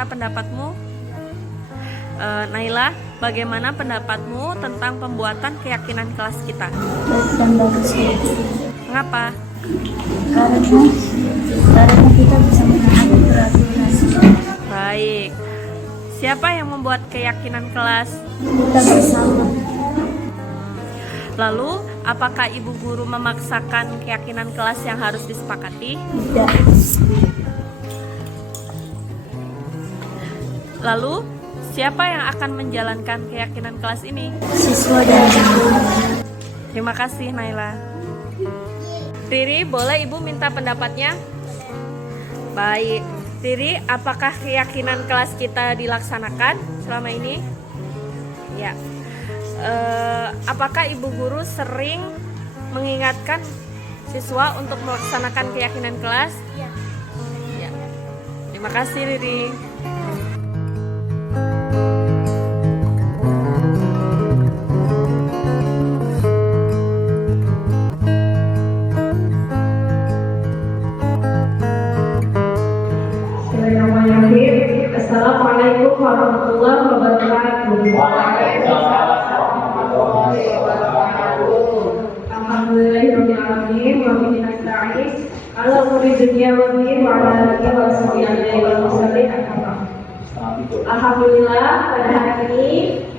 meminta pendapatmu. Naila, bagaimana pendapatmu tentang pembuatan keyakinan kelas kita? Baik dan bagus ya. Mengapa? Karena kita bisa menaati peraturan. Baik. Siapa yang membuat keyakinan kelas? Kita bersama. Lalu, apakah ibu guru memaksakan keyakinan kelas yang harus disepakati? Tidak. Lalu, siapa yang akan menjalankan keyakinan kelas ini? Siswa dan guru. Terima kasih, Naila. Riri, boleh ibu minta pendapatnya? Baik. Riri, apakah keyakinan kelas kita dilaksanakan selama ini? Ya. Apakah ibu guru sering mengingatkan siswa untuk melaksanakan keyakinan kelas? Iya. Ya. Terima kasih, Riri. Bismillahirrahmanirrahim. Assalamualaikum warahmatullahi wabarakatuh. Alhamdulillahirabbil alamin wa bihi nasta'in. Ala umuri dunya wa din wa ala alihi wa sahbihi wa sallim. Alhamdulillah, pada hari ini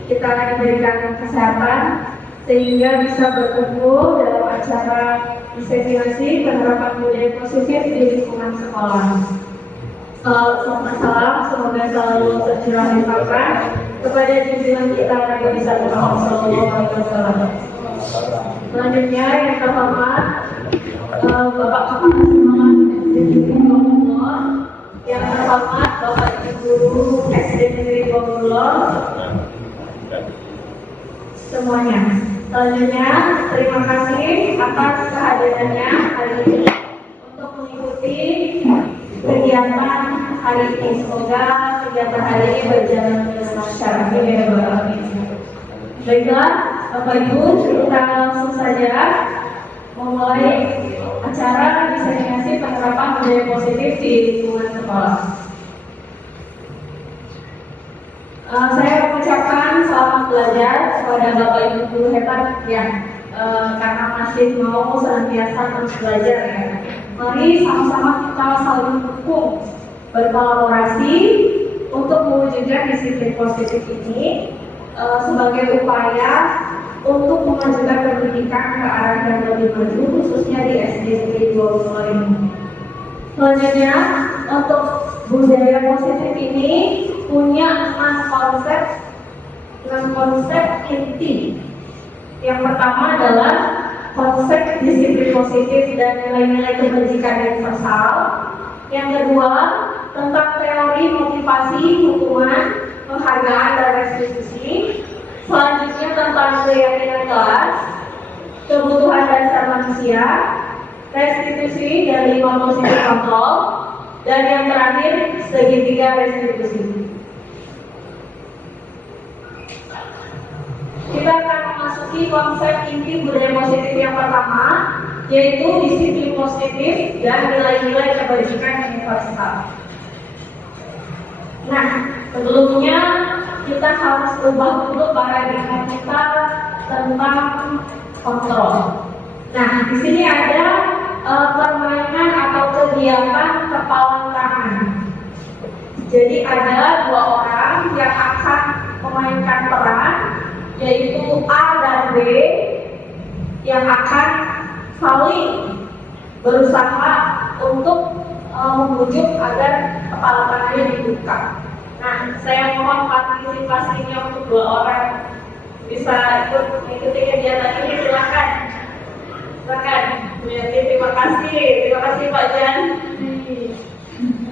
kita akan diberikan kesehatan sehingga bisa berkumpul dalam acara diseminasi penerapan budaya positif di lingkungan sekolah. Selamat malam, semoga selalu tercurah limpahkan kepada junjungan kita Nabi besar Muhammad SAW. Selanjutnya yang terhormat Bapak Kepala Sekolah yang terhormat Bapak Ibu Guru SD Negeri Bogor semuanya. Selanjutnya terima kasih atas kehadirannya hari ini untuk mengikuti kegiatan hari ini. Semoga kegiatan hari ini berjalan dengan lancar. Baiklah, Bapak Ibu, kita langsung saja memulai acara diseminasi penerapan budaya positif di lingkungan sekolah. Saya mengucapkan selamat belajar kepada Bapak Ibu guru hebat ya, karena masih mau senantiasa terus belajar ya. Mari sama-sama kita saling mendukung, berkolaborasi untuk mewujudkan disiplin positif ini sebagai upaya untuk memajukan pendidikan ke arah yang lebih maju, khususnya di SD Negeri 20 ini. Selanjutnya, untuk budaya positif ini punya 6 konsep inti. Yang pertama adalah konsep disiplin positif dan nilai-nilai kebajikan universal. Yang kedua, tentang teori motivasi, hukuman, penghargaan, dan restitusi. Selanjutnya tentang keyakinan kelas, kebutuhan dasar manusia, restitusi dan 5 positif kontrol, dan yang terakhir segitiga restitusi. Kita akan memasuki konsep inti budaya positif yang pertama, yaitu disiplin positif dan nilai-nilai kebajikan universal. Nah, sebelumnya kita harus ubah dulu paradigma kita tentang kontrol. Nah, di sini ada permainan atau kegiatan kepalan tangan. Jadi ada 2 orang yang akan memainkan peran, yaitu A dan B, yang akan saling berusaha untuk membujuk agar kepala tangannya dibuka. Nah, saya mohon partisipasinya untuk 2 orang bisa ikut mengikuti kegiatan ini. Silakan. Bu Yanti, terima kasih Pak Jan.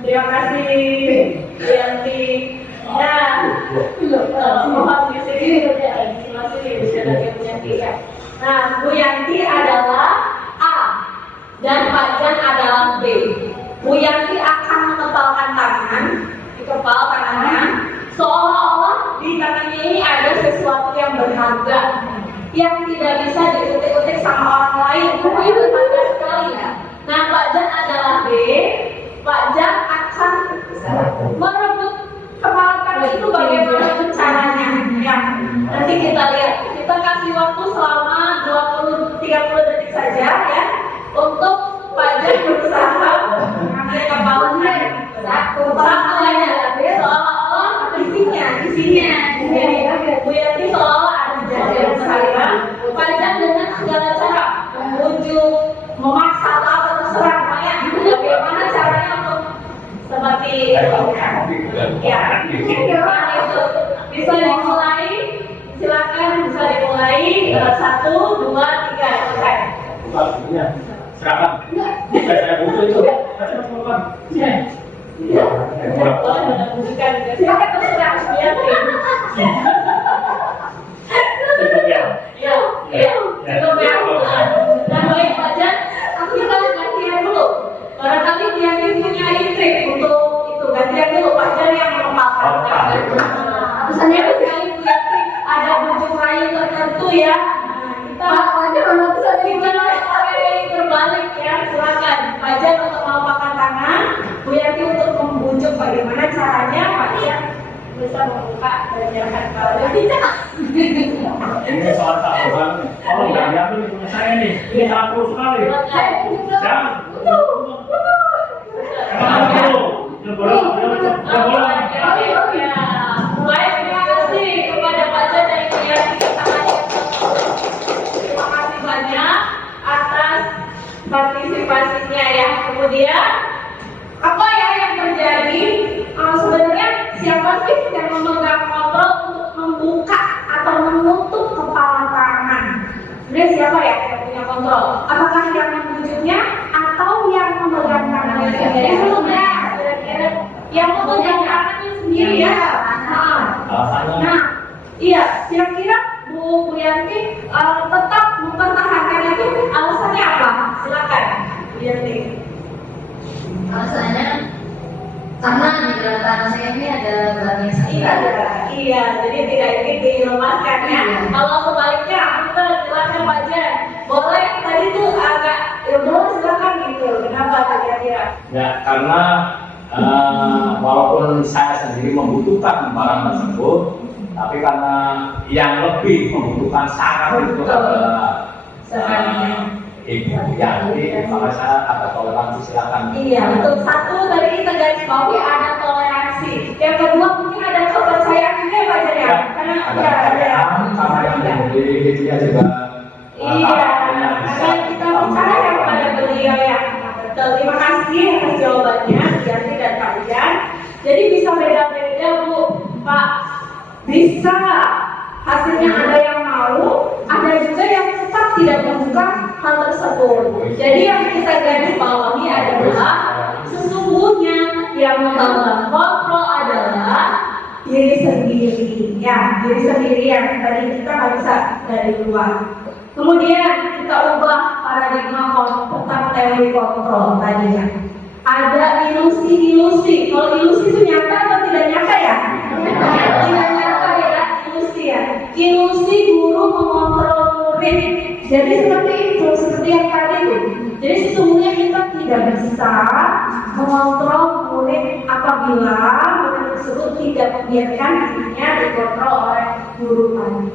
Terima kasih Bu Yanti. Nah, mohon di sini masih bisa dari Bu Yanti ya. Nah, Bu Yanti adalah A dan Pak Jan adalah B. Bu Yanti akan menempelkan tangan di kepala tangannya, seolah-olah di tangannya ini ada sesuatu yang berharga yang tidak bisa diutik-utik sama orang lain. Itu berharga sekali ya. Nah, Pak Jan adalah B. Pak Jan akan merebut berusaha mengambil kepalannya satu aja, seolah-olah isinya. Jadi Bu Yanti seolah ada jalan saya, Fajar dengan segala cara membujuk, memaksa atau terserah pokoknya bagaimana caranya untuk seperti ya, itu bisa dimulai. Silakan bisa dimulai. 1, 2, 3 selesai. Silakan. Saya butuh itu. Iya. Bukan. Silakan terserah dia. Iya. Cukup ya. Dan baik Fajar, kita gantian dulu. Barangkali dia punya intrik untuk itu gantian dulu. Fajar yang memaparkan. Misalnya sekali ada bujuk rayu tertentu ya. Kita terbalik ya, silakan Fajar untuk melambaikan tangan, Bu Yanti untuk membujuk bagaimana caranya Fajar bisa membuka dan jangan kalau tidak. Ini soal sahabat. Kalau nggak diambil punya saya nih, ini aku sekali. Jangan. Baik, terima kasih kepada Fajar dan Bu Yanti. Terima kasih banyak atas partisipasinya ya. Kemudian apa ya yang terjadi? Sebenarnya siapa sih yang memegang kontrol untuk membuka atau menutup kepala tangan? Sebenarnya siapa ya yang punya kontrol? Apakah yang membujuknya atau yang memegang tangannya sendiri? Yang memegang tangannya sendiri ya. Nah, iya. Kira-kira Bu Yanti tetap mempertahankan itu alasannya apa? Silakan, Bu Yanti. Alasannya karena di dalam tangan saya ini ada barang yang sakit. Iya, jadi tidak ingin dilepaskan ya. Kalau sebaliknya, betul, silakan Fajar. Boleh, tadi tuh agak, ya boleh silakan gitu. Kenapa kira-kira? Ya, karena walaupun saya sendiri membutuhkan barang tersebut, tapi karena yang lebih membutuhkan sangat itu adalah Ibu Yanti, maka saya ada toleransi, silakan. Iya, untuk satu tadi kita garis bawahi ada toleransi. Yang kedua mungkin ada kepercayaan juga Fajar ya. Karena ada kepercayaan, karena yang di dia juga. Iya, karena kita percaya kepada beliau ya. Betul, terima kasih atas jawabannya, Yanti dan Pak Ijan. Jadi bisa beda-beda Bu, Pak. Bisa hasilnya ada yang mau, ada juga yang tetap tidak membuka hal tersebut. Jadi yang kita garis bawahi adalah sesungguhnya yang memegang kontrol adalah diri sendiri, ya diri sendiri yang tadi kita nggak bisa dari luar. Kemudian kita ubah paradigma tentang teori kontrol tadinya. Ada ilusi-ilusi. Kalau ilusi itu nyata atau tidak nyata ya? Tidak nyata ya, ilusi ya. Ilusi guru mengontrol murid. Jadi seperti itu, seperti yang tadi itu. Jadi sesungguhnya kita tidak bisa mengontrol murid apabila murid tersebut tidak membiarkan dirinya dikontrol oleh guru tadi.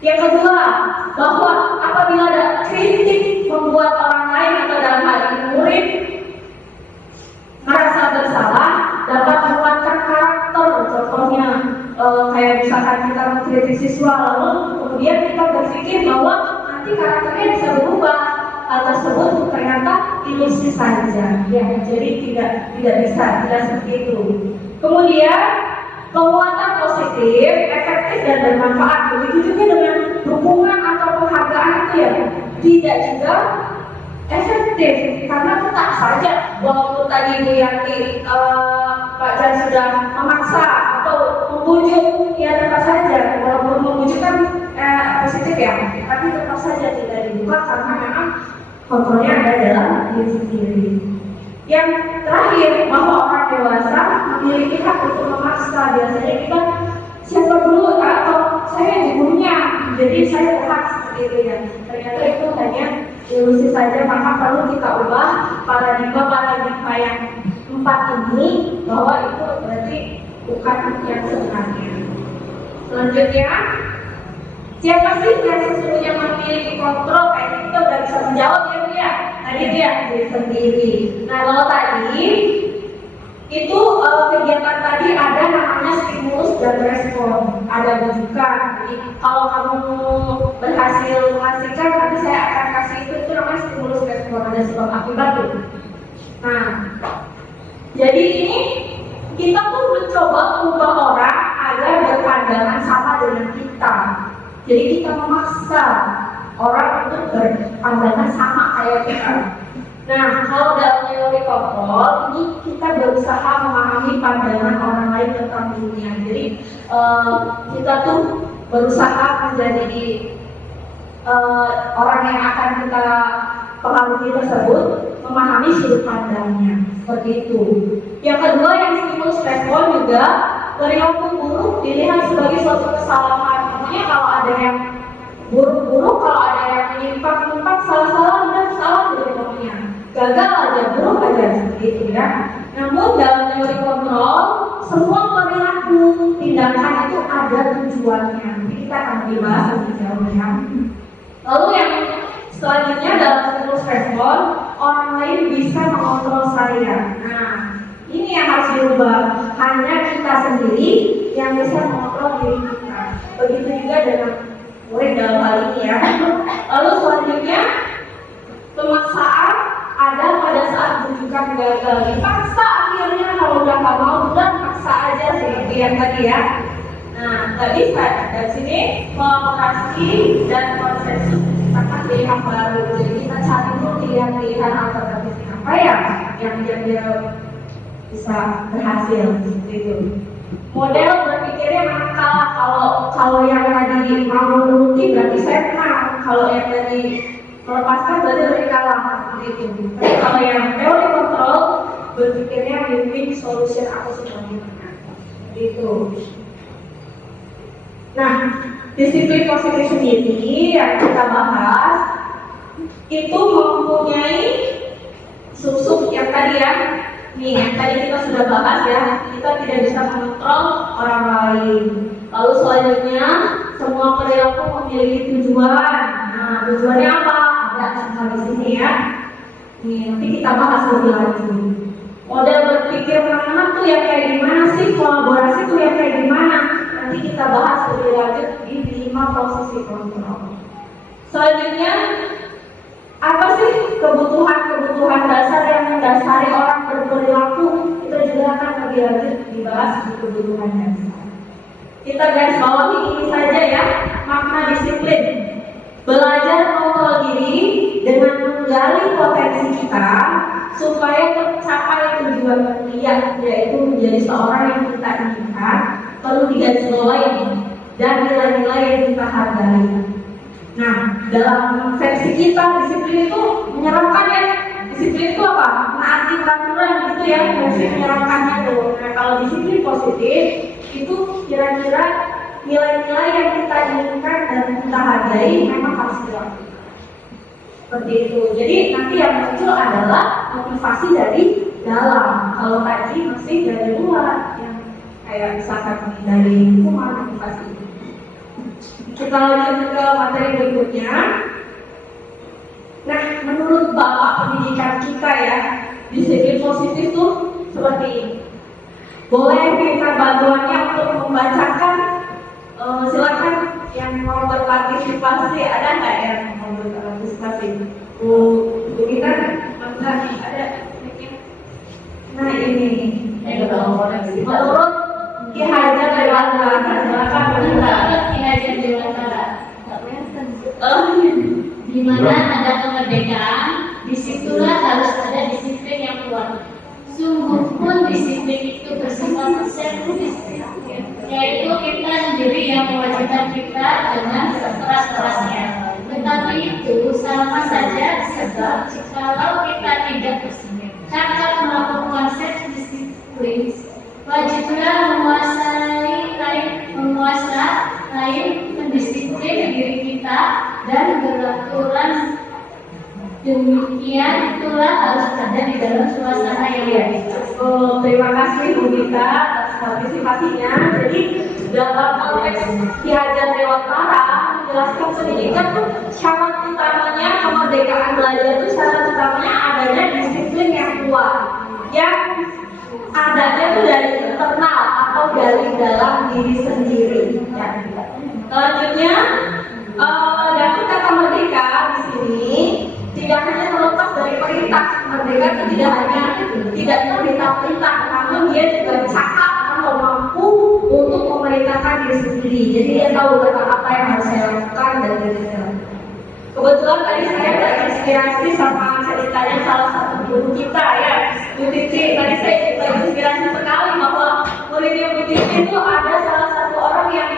Yang kedua, bahwa apabila ada kritik membuat orang lain atau dalam hal ini murid merasa bersalah, dapat menguatkan karakter. Contohnya kayak misalkan kita mengkritik siswa, lalu kemudian kita berpikir bahwa nanti karakternya bisa berubah. Hal tersebut ternyata ilusi saja, ya. Jadi tidak bisa, tidak seperti itu. Kemudian penguatan positif, efektif dan bermanfaat. Begitu juga dengan dukungan atau penghargaan itu ya tidak juga efektif karena tetap saja walaupun tadi Bu Yanti Pak Jan sudah memaksa atau membujuk, ya tetap saja walaupun membujuk kan positif ya, tapi tetap saja tidak dibuka karena memang kontrolnya ada dalam diri sendiri. Yang terakhir, bahwa orang dewasa memiliki hak untuk memaksa. Biasanya kita siapa dulu atau saya yang gurunya, jadi saya berhak seperti itu ya. Ternyata itu hanya ilusi saja, maka perlu kita ubah paradigma yang 4 ini, bahwa itu berarti bukan yang sebenarnya. Selanjutnya, siapa sih yang sesungguhnya memiliki kontrol? Kayaknya kita udah bisa menjawab ya Bu ya. Tadi itu ya diri sendiri. Nah kalau tadi itu kegiatan tadi ada namanya stimulus dan respon, ada rujukan. Jadi kalau kamu berhasil menghasilkan, nanti saya akan kasih itu namanya stimulus respon, ada sebab akibat tuh. Nah, jadi ini kita tuh mencoba mengubah orang agar berpandangan sama dengan kita. Jadi kita memaksa orang untuk berpandangan sama kayak kita. Nah, kalau dalam teori kontrol ini kita berusaha memahami pandangan orang lain tentang dunia. Jadi kita tuh berusaha menjadi orang yang akan kita pengaruhi tersebut, memahami sudut pandangnya. Seperti itu. Yang kedua yang stimulus respon juga perilaku buruk dilihat sebagai suatu kesalahan. Maksudnya kalau ada yang buruk-buruk, kalau ada yang menyimpang-nyimpang, salah-salah, udah salah dari pokoknya. Gagal aja, buruk aja, seperti itu ya. Namun dalam teori kontrol, semua perilaku tindakan itu ada tujuannya. Nanti kita akan dibahas lebih jauh ya. Lalu yang selanjutnya dalam stimulus respon, orang lain bisa mengontrol saya. Nah, ini yang harus diubah. Hanya kita sendiri yang bisa mengontrol diri kita. Begitu juga dengan murid dalam hal ini ya. Lalu selanjutnya pemaksaan ada pada saat rujukan gagal. Dipaksa akhirnya kalau udah nggak mau udah paksa aja seperti yang tadi ya. Nah, tadi dari sini kolaborasi dan konsensus menciptakan pilihan baru. Jadi kita cari dulu pilihan-pilihan alternatif apa ya yang dia bisa berhasil seperti itu. Model berpikirnya memang kalah. Kalau yang tadi mau menuruti berarti saya menang. Kalau yang tadi melepaskan berarti lebih kalah seperti itu. Tapi kalau yang teori kontrol berpikirnya win-win solution atau semuanya itu. Nah, disiplin positif sendiri yang kita bahas itu mempunyai sub-sub yang tadi ya. Nih, yang tadi kita sudah bahas ya, kita tidak bisa mengontrol orang lain. Lalu selanjutnya, semua perilaku memiliki tujuan. Nah, tujuannya apa? Ada semua di sini ya. Nih, nanti kita bahas lebih lanjut. Model berpikir anak-anak tuh yang kayak gimana sih? Kolaborasi tuh yang kayak gimana? Nanti kita bahas lebih lanjut di 5 prosesi kontrol. Selanjutnya, apa sih kebutuhan dasar yang mendasari orang berperilaku? Itu juga akan lebih lanjut dibahas di kebutuhan dasar. Kita garis bawahi ini saja ya, makna disiplin. Belajar mengontrol diri dengan menggali potensi kita supaya tercapai tujuan mulia, yaitu menjadi seorang yang kita inginkan. Perlu digarisbawahi dan nilai-nilai yang kita hargai. Nah, dalam versi kita disiplin itu menyeramkan ya. Disiplin itu apa? Menaati peraturan gitu ya. Versi menyeramkannya tuh. Nah, kalau disiplin positif itu kira-kira nilai-nilai yang kita inginkan dan kita hargai memang harus dilakukan. Seperti itu. Jadi nanti yang muncul adalah motivasi dari dalam. Kalau tadi masih dari luar yang kayak misalkan dari lingkungan motivasi. Kita lanjut ke materi berikutnya. Nah, menurut Bapak pendidikan kita ya, disiplin positif tuh seperti ini. Boleh minta bantuannya untuk membacakan, silakan yang mau berpartisipasi, ada nggak yang mau berpartisipasi? Bu kita mana ada? Nah ini, menurut Ki Hajar Dewantara, silakan berbicara. Ki Hajar Dewantara. Di mana ada kemerdekaan, disitulah harus ada disiplin yang kuat. Sungguh pun disiplin itu bersifat self-disiplin, yaitu kita sendiri yang mewajibkan kita dengan sekeras-kerasnya. Tetapi itu sama saja sebab jikalau kita tidak cakap melakukan self-disiplin, wajiblah menguasai mendisiplin diri kita dan beraturan. Demikian itulah harus ada di dalam suasana yang baik. Terima kasih Bu Gita atas partisipasinya. Jadi dalam konteks Ki Hajar Dewantara jelaskan pendidikan tuh syarat utamanya kemerdekaan belajar itu syarat utamanya adanya disiplin yang kuat, yang adanya tuh dari internal atau dari dalam diri sendiri. Ya. Selanjutnya, dalam kata merdeka di sini tidak hanya terlepas dari perintah. Merdeka itu tidak perintah-perintah, namun dia juga cakap atau mampu untuk memerintahkan diri sendiri. Jadi dia tahu tentang apa yang harus saya lakukan dan lain-lain. Kebetulan tadi saya terinspirasi sama ceritanya salah satu guru kita ya, Bu Titi. Tadi saya terinspirasi sekali bahwa muridnya Bu Titi itu ada salah satu orang yang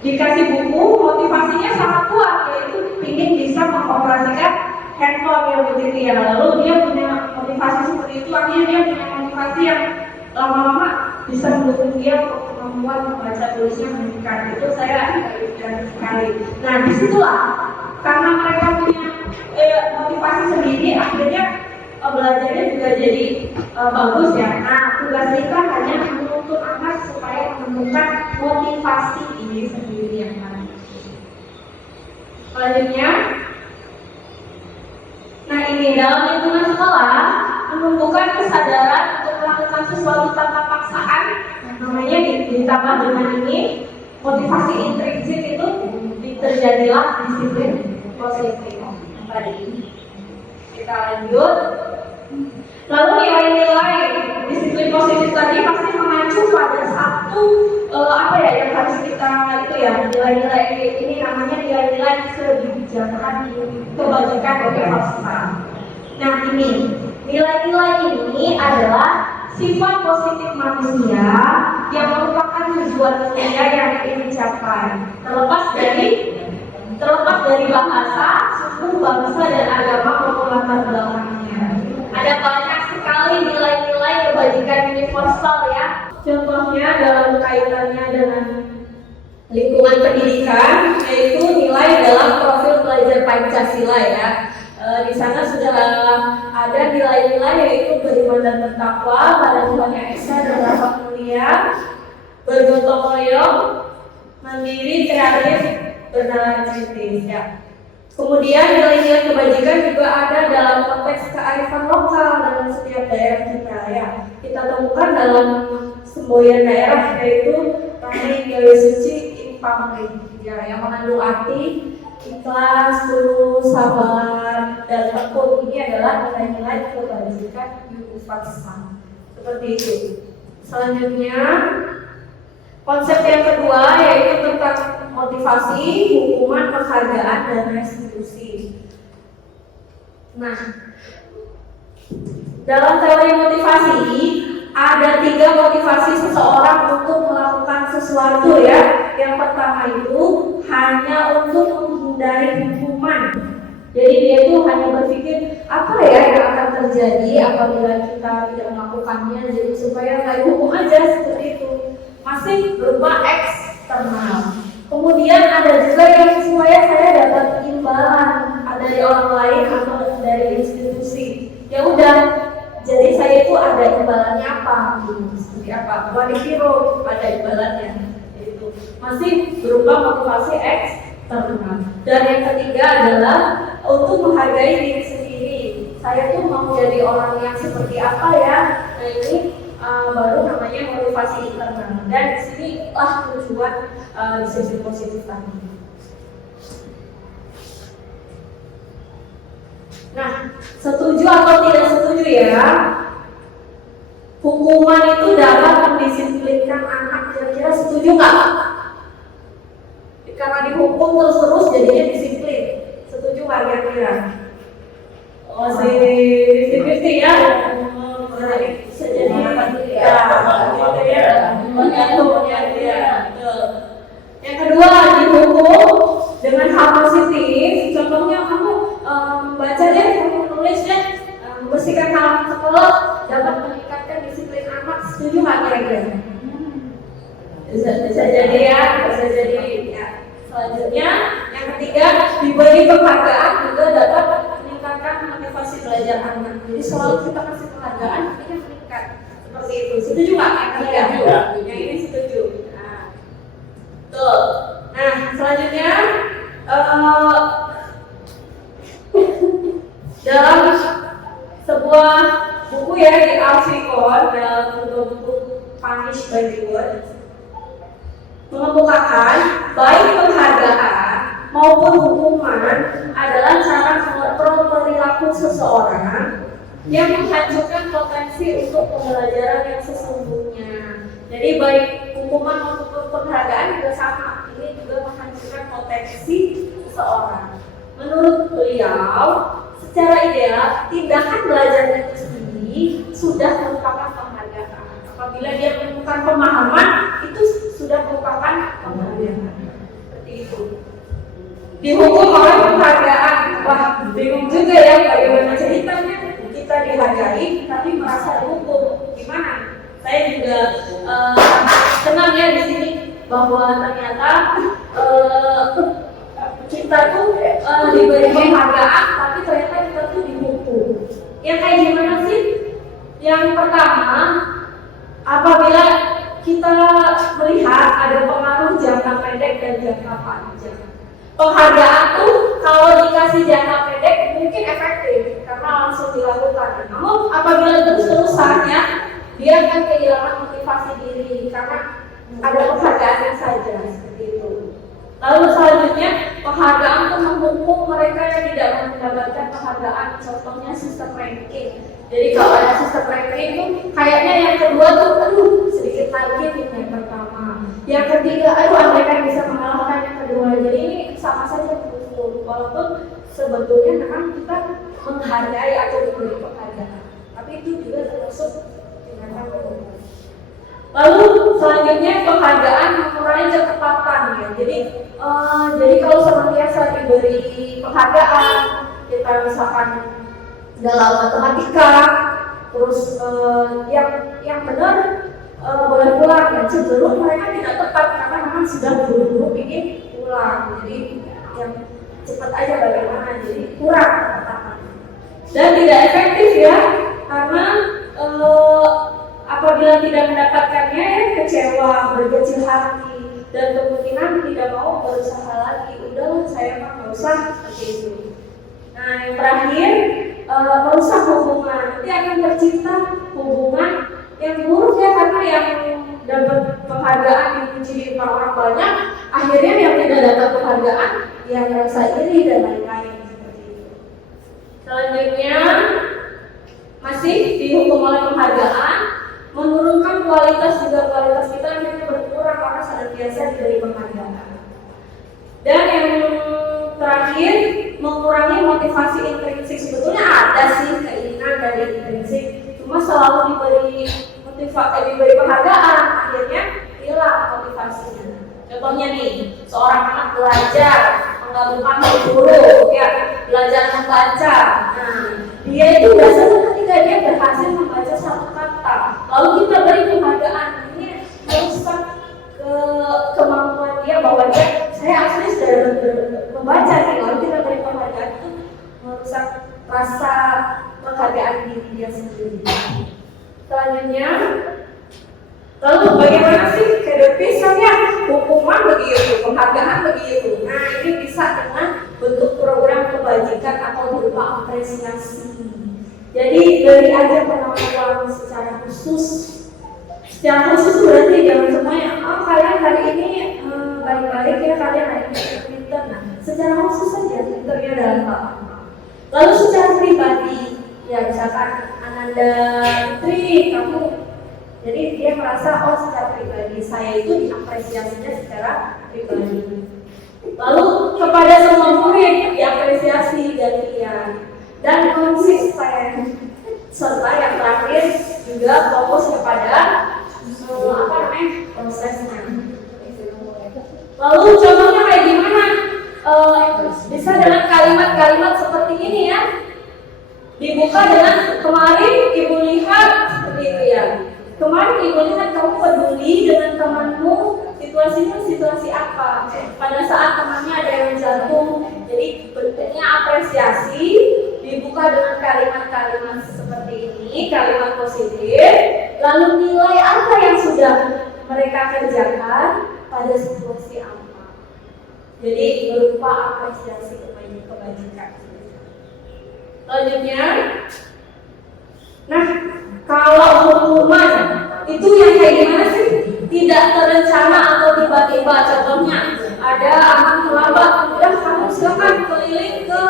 dikasih buku motivasinya sangat kuat, yaitu ingin bisa mengoperasikan handphone yang Bu Titi ya. Lalu dia punya motivasi seperti itu, akhirnya dia punya motivasi yang lama-lama bisa mendukung dia untuk kemampuan membaca tulisnya meningkat. Itu saya inspirasi sekali. Nah disitulah karena mereka punya motivasi sendiri, akhirnya belajarnya juga jadi bagus ya. Nah tugas kita hanya menuntut anak supaya menemukan motivasi diri sendiri yang mana. Selanjutnya, nah ini dalam lingkungan sekolah menumbuhkan kesadaran untuk melakukan sesuatu tanpa paksaan, namanya ditambah dengan ini motivasi intrinsik itu terjadilah disiplin positif. Tadi kita lanjut. Lalu nilai-nilai disiplin positif tadi pasti mengacu pada satu yang harus kita itu ya, nilai-nilai ini namanya nilai-nilai kebijakan kebajikan atau falsafah. Nah ini nilai-nilai ini adalah sifat positif manusia yang merupakan tujuan mulia yang ingin dicapai, terlepas dari bahasa, suku, bangsa, dan agama maupun latar belakangnya. Ada banyak sekali nilai-nilai kebajikan universal ya. Contohnya dalam kaitannya dengan lingkungan pendidikan, yaitu nilai dalam profil pelajar Pancasila ya. Di sana sudah ada nilai-nilai yaitu beriman dan bertakwa pada Tuhan Yang Esa dan Rasa Mulia, bergotong royong, mandiri, kreatif, bernalar kritis ya. Kemudian nilai-nilai kebajikan juga ada dalam konteks kearifan lokal dalam setiap daerah kita ya. Kita temukan dalam semboyan daerah yaitu Ramai Gawe Suci Pamri ya, yang mengandung arti ikhlas, tulus, sabar, dan tekun. Ini adalah nilai-nilai kebajikan universal. Seperti itu. Selanjutnya, konsep yang kedua yaitu tentang motivasi, hukuman, penghargaan, dan restitusi. Nah, dalam teori motivasi ada 3 motivasi seseorang untuk melakukan sesuatu ya. Yang pertama itu hanya untuk menghindari hukuman. Jadi dia itu hanya berpikir apa ya yang akan terjadi apabila kita tidak melakukannya, jadi supaya nggak dihukum aja, seperti itu. Masih berupa eksternal. Kemudian ada juga yang supaya saya dapat imbalan dari orang lain atau dari institusi. Ya udah, jadi saya itu ada imbalannya apa? Seperti apa? Wanifiro pada imbalannya. Itu masih berupa motivasi eksternal. Dan yang ketiga adalah untuk menghargai diri sendiri. Saya tuh mau jadi orang yang seperti apa ya? Nah ini baru namanya motivasi internal. Dan di sini lah tujuan disiplin positif tadi. Nah, setuju atau tidak setuju ya? Hukuman itu dapat mendisiplinkan anak, kira-kira setuju nggak? Karena dihukum terus-terus jadinya disiplin. Setuju nggak kira-kira? Masih 50-50 ya? Bisa jadi yang kedua, dihukum dengan hal positif. Contohnya kamu baca deh, kamu nulis deh, membersihkan halaman sekolah dapat meningkatkan disiplin anak. Setuju nggak kira-kira? Bisa jadi ya, bisa jadi ya. Selanjutnya, yang ketiga, diberi penghargaan juga dapat meningkatkan motivasi belajar anak. Jadi selalu kita kasih penghargaan, akhirnya meningkat. Seperti itu. Setuju nggak? Ya. Yang ini setuju. Nah, tuh. Nah, selanjutnya dalam sebuah buku ya di Archicon dalam buku Punish by the Word mengemukakan baik penghargaan maupun hukuman adalah cara mengontrol perilaku seseorang yang menghancurkan potensi untuk pembelajaran yang sesungguhnya. Jadi baik hukuman maupun penghargaan juga sama, ini juga menghancurkan potensi seseorang. Menurut beliau, secara ideal tindakan belajar itu sendiri sudah merupakan penghargaan. Apabila dia menemukan pemahaman, itu sudah merupakan penghargaan. Seperti itu. Dihukum oleh penghargaan. Wah, bingung juga ya bagaimana ceritanya kita dihargai tapi merasa dihukum. Gimana? Saya juga senang ya di sini bahwa ternyata kita tuh diberi penghargaan tapi ternyata kita tuh dihukum. Yang kayak gimana sih? Yang pertama, apabila kita melihat ada pengaruh jangka pendek dan jangka panjang. Penghargaan tuh kalau dikasih jangka pendek mungkin efektif karena langsung dilakukan. Namun apabila terus-terusannya dia akan kehilangan motivasi diri karena ada penghargaan saja seperti itu. Lalu selanjutnya penghargaan untuk menghukum mereka yang tidak mendapatkan penghargaan. Contohnya sistem ranking. Jadi kalau ada sistem ranking tuh kayaknya yang kedua tuh sedikit lagi yang pertama. Yang ketiga mereka bisa mengalahkan yang kedua. Jadi ini sama saja menghukum walaupun sebetulnya memang kita menghargai atau diberi penghargaan. Tapi itu juga termasuk tindakan hukum. Lalu selanjutnya penghargaan mengurangi ketepatan ya. Jadi kalau senantiasa diberi penghargaan, kita misalkan dalam matematika, terus yang benar boleh pulang ya, cenderung mereka tidak tepat karena memang sudah buru-buru ingin pulang. Jadi yang cepat aja bagaimana, jadi kurang ketepatan. Dan tidak efektif ya, karena apabila tidak mendapatkannya kecewa, berkecil hati, dan kemungkinan tidak mau berusaha lagi. Udah saya mah nggak usah seperti itu. Nah yang terakhir merusak hubungan. Nanti akan tercipta hubungan yang buruk ya, karena yang dapat penghargaan yang dipuji orang banyak, akhirnya yang tidak dapat penghargaan yang merasa iri dan lain-lain seperti itu. Selanjutnya masih dihukum oleh penghargaan, menurunkan kualitas kita akhirnya berkurang karena senantiasa diberi penghargaan. Dan yang terakhir, mengurangi motivasi intrinsik. Sebetulnya ada sih keinginan dari intrinsik, cuma selalu diberi penghargaan, akhirnya hilang motivasinya. Contohnya nih, seorang anak belajar menggabungkan huruf, ya, belajar membaca. Nah, dia itu biasanya ketika dia berhasil membaca satu kata, lalu kita beri penghargaan, ini merusak kemampuan dia bahwa saya asli sudah membaca nih, lalu kita beri penghargaan, itu merusak rasa penghargaan diri dia sendiri. Selanjutnya, lalu bagaimana sih ke depannya? Hukuman begitu, penghargaan begitu. Nah ini bisa dengan bentuk program kebajikan atau berupa apresiasi. Jadi beri aja pengakuan secara khusus. Secara khusus berarti jangan semuanya. Kalian hari ini baik-baik ya, kalian hari ini pintar. Nah secara khusus saja pintarnya dalam apa? Lalu secara pribadi, ya misalkan Ananda Putri, kamu, jadi dia merasa secara pribadi saya itu diapresiasinya secara pribadi. Lalu kepada semua murid diapresiasi dan konsisten. Serta yang terakhir juga fokus kepada prosesnya. Lalu contohnya kayak gimana? Bisa dengan kalimat-kalimat seperti ini ya. Dibuka dengan kemarin ibu lihat seperti itu ya. Kemarin ibu lihat kamu peduli dengan temanmu, situasinya situasi apa? Pada saat temannya ada yang jatuh, jadi bentuknya apresiasi, dibuka dengan kalimat-kalimat seperti ini, kalimat positif, lalu nilai apa yang sudah mereka kerjakan pada situasi apa. Jadi berupa apresiasi kebajikan. Selanjutnya, nah kalau hukuman itu yang kayak gimana sih? Tidak terencana atau tiba-tiba. Contohnya ada anak terlambat, udah kamu silakan keliling ke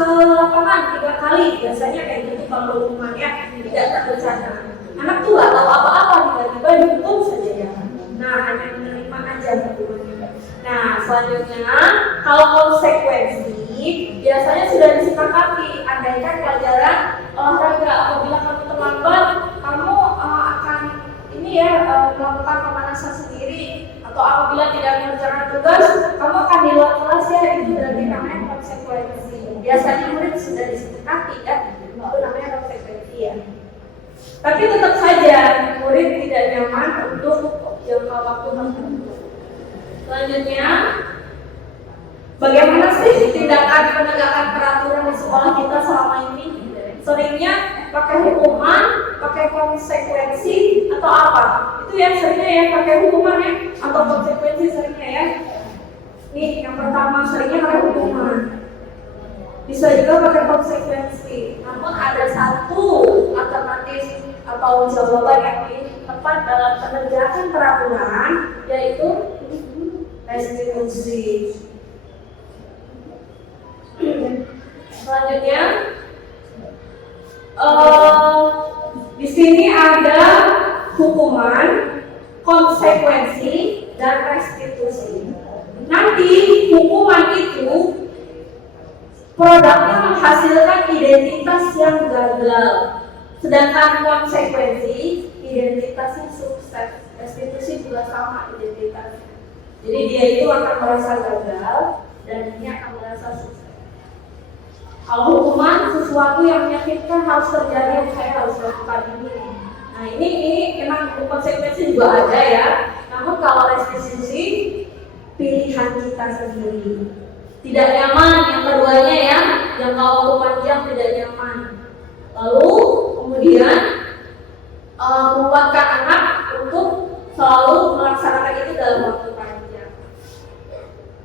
lapangan 3 kali. Biasanya kayak gitu kalau hukumannya tidak terencana. Anak tuh nggak tahu apa-apa, tiba-tiba dihukum saja ya. Nah, hanya menerima aja hukumannya. Nah, selanjutnya kalau konsekuensi biasanya sudah disepakati. Andaikan pelajaran olahraga, apabila kamu terlambat, kamu akan melakukan pemanasan sendiri, atau apabila tidak mengerjakan tugas, kamu akan di luar kelas ya. Itu berarti namanya konsekuensi. Biasanya murid sudah disepakati ya, itu namanya konsekuensi ya. Tapi tetap saja murid tidak nyaman untuk jangka waktu tertentu. Selanjutnya, bagaimana sih tindakan penegakan peraturan di sekolah kita selama ini? Seringnya pakai hukuman, pakai konsekuensi, atau apa? Itu yang seringnya ya, pakai hukuman ya, atau konsekuensi seringnya ya. Nih, yang pertama seringnya pakai hukuman. Bisa juga pakai konsekuensi. Namun ada satu alternatif atau jawaban yang tepat dalam penegakan peraturan, yaitu restitusi. Selanjutnya, di sini ada hukuman, konsekuensi, dan restitusi. Nanti hukuman itu produknya menghasilkan identitas yang gagal, sedangkan konsekuensi identitasnya sukses. Restitusi juga sama identitasnya. Jadi dia itu akan merasa gagal dan ini akan merasa sukses. Kalau hukuman sesuatu yang menyakitkan harus terjadi, saya harus lakukan ini. Nah ini memang konsekuensi juga ada ya. Namun kalau restitusi pilihan kita sendiri. Tidak nyaman yang keduanya ya, yang kalau hukuman panjang tidak nyaman. Lalu kemudian membuatkan anak untuk selalu melaksanakan itu dalam waktu panjang.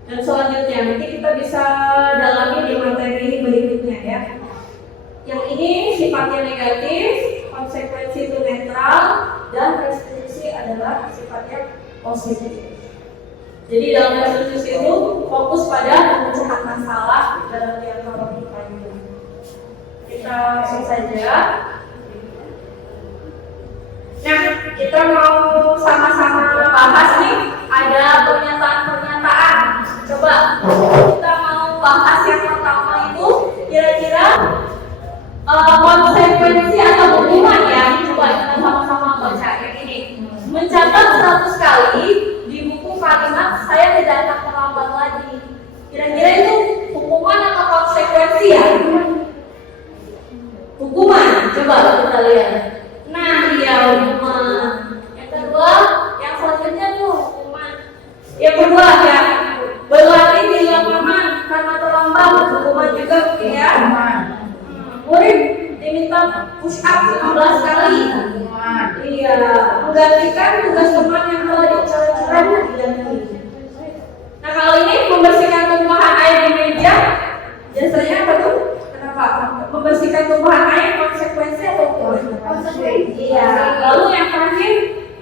Dan selanjutnya nanti kita bisa dalami di materi berikutnya ya. Yang ini sifatnya negatif, konsekuensi itu netral, dan restitusi adalah sifatnya positif. Jadi dalam restitusi itu fokus pada pemecahan masalah dalam jangka waktu panjang. Kita langsung saja. Nah, kita mau sama-sama bahas nih, ada pernyataan-pernyataan. Coba kita mau bahas yang pertama itu kira-kira konsekuensi atau hukuman ya. Coba kita sama-sama baca yang ini. Mencatat 100 kali di buku kalimat saya tidak akan terlambat lagi. Kira-kira itu hukuman atau konsekuensi ya? Hukuman. Coba kita lihat. Nah, iya hukuman. Yang kedua, yang selanjutnya tuh hukuman. Yang kedua ya, berlatih di lapangan karena terlambat, hukuman juga ya. Murid diminta push up 15 kali. Iya, menggantikan tugas teman yang telah dicoret-coret diganti. Nah kalau ini membersihkan tumpahan air di meja, biasanya apa tuh? Kenapa? Membersihkan tumpahan air konsekuensi atau konsekuensi? Iya. Lalu yang terakhir,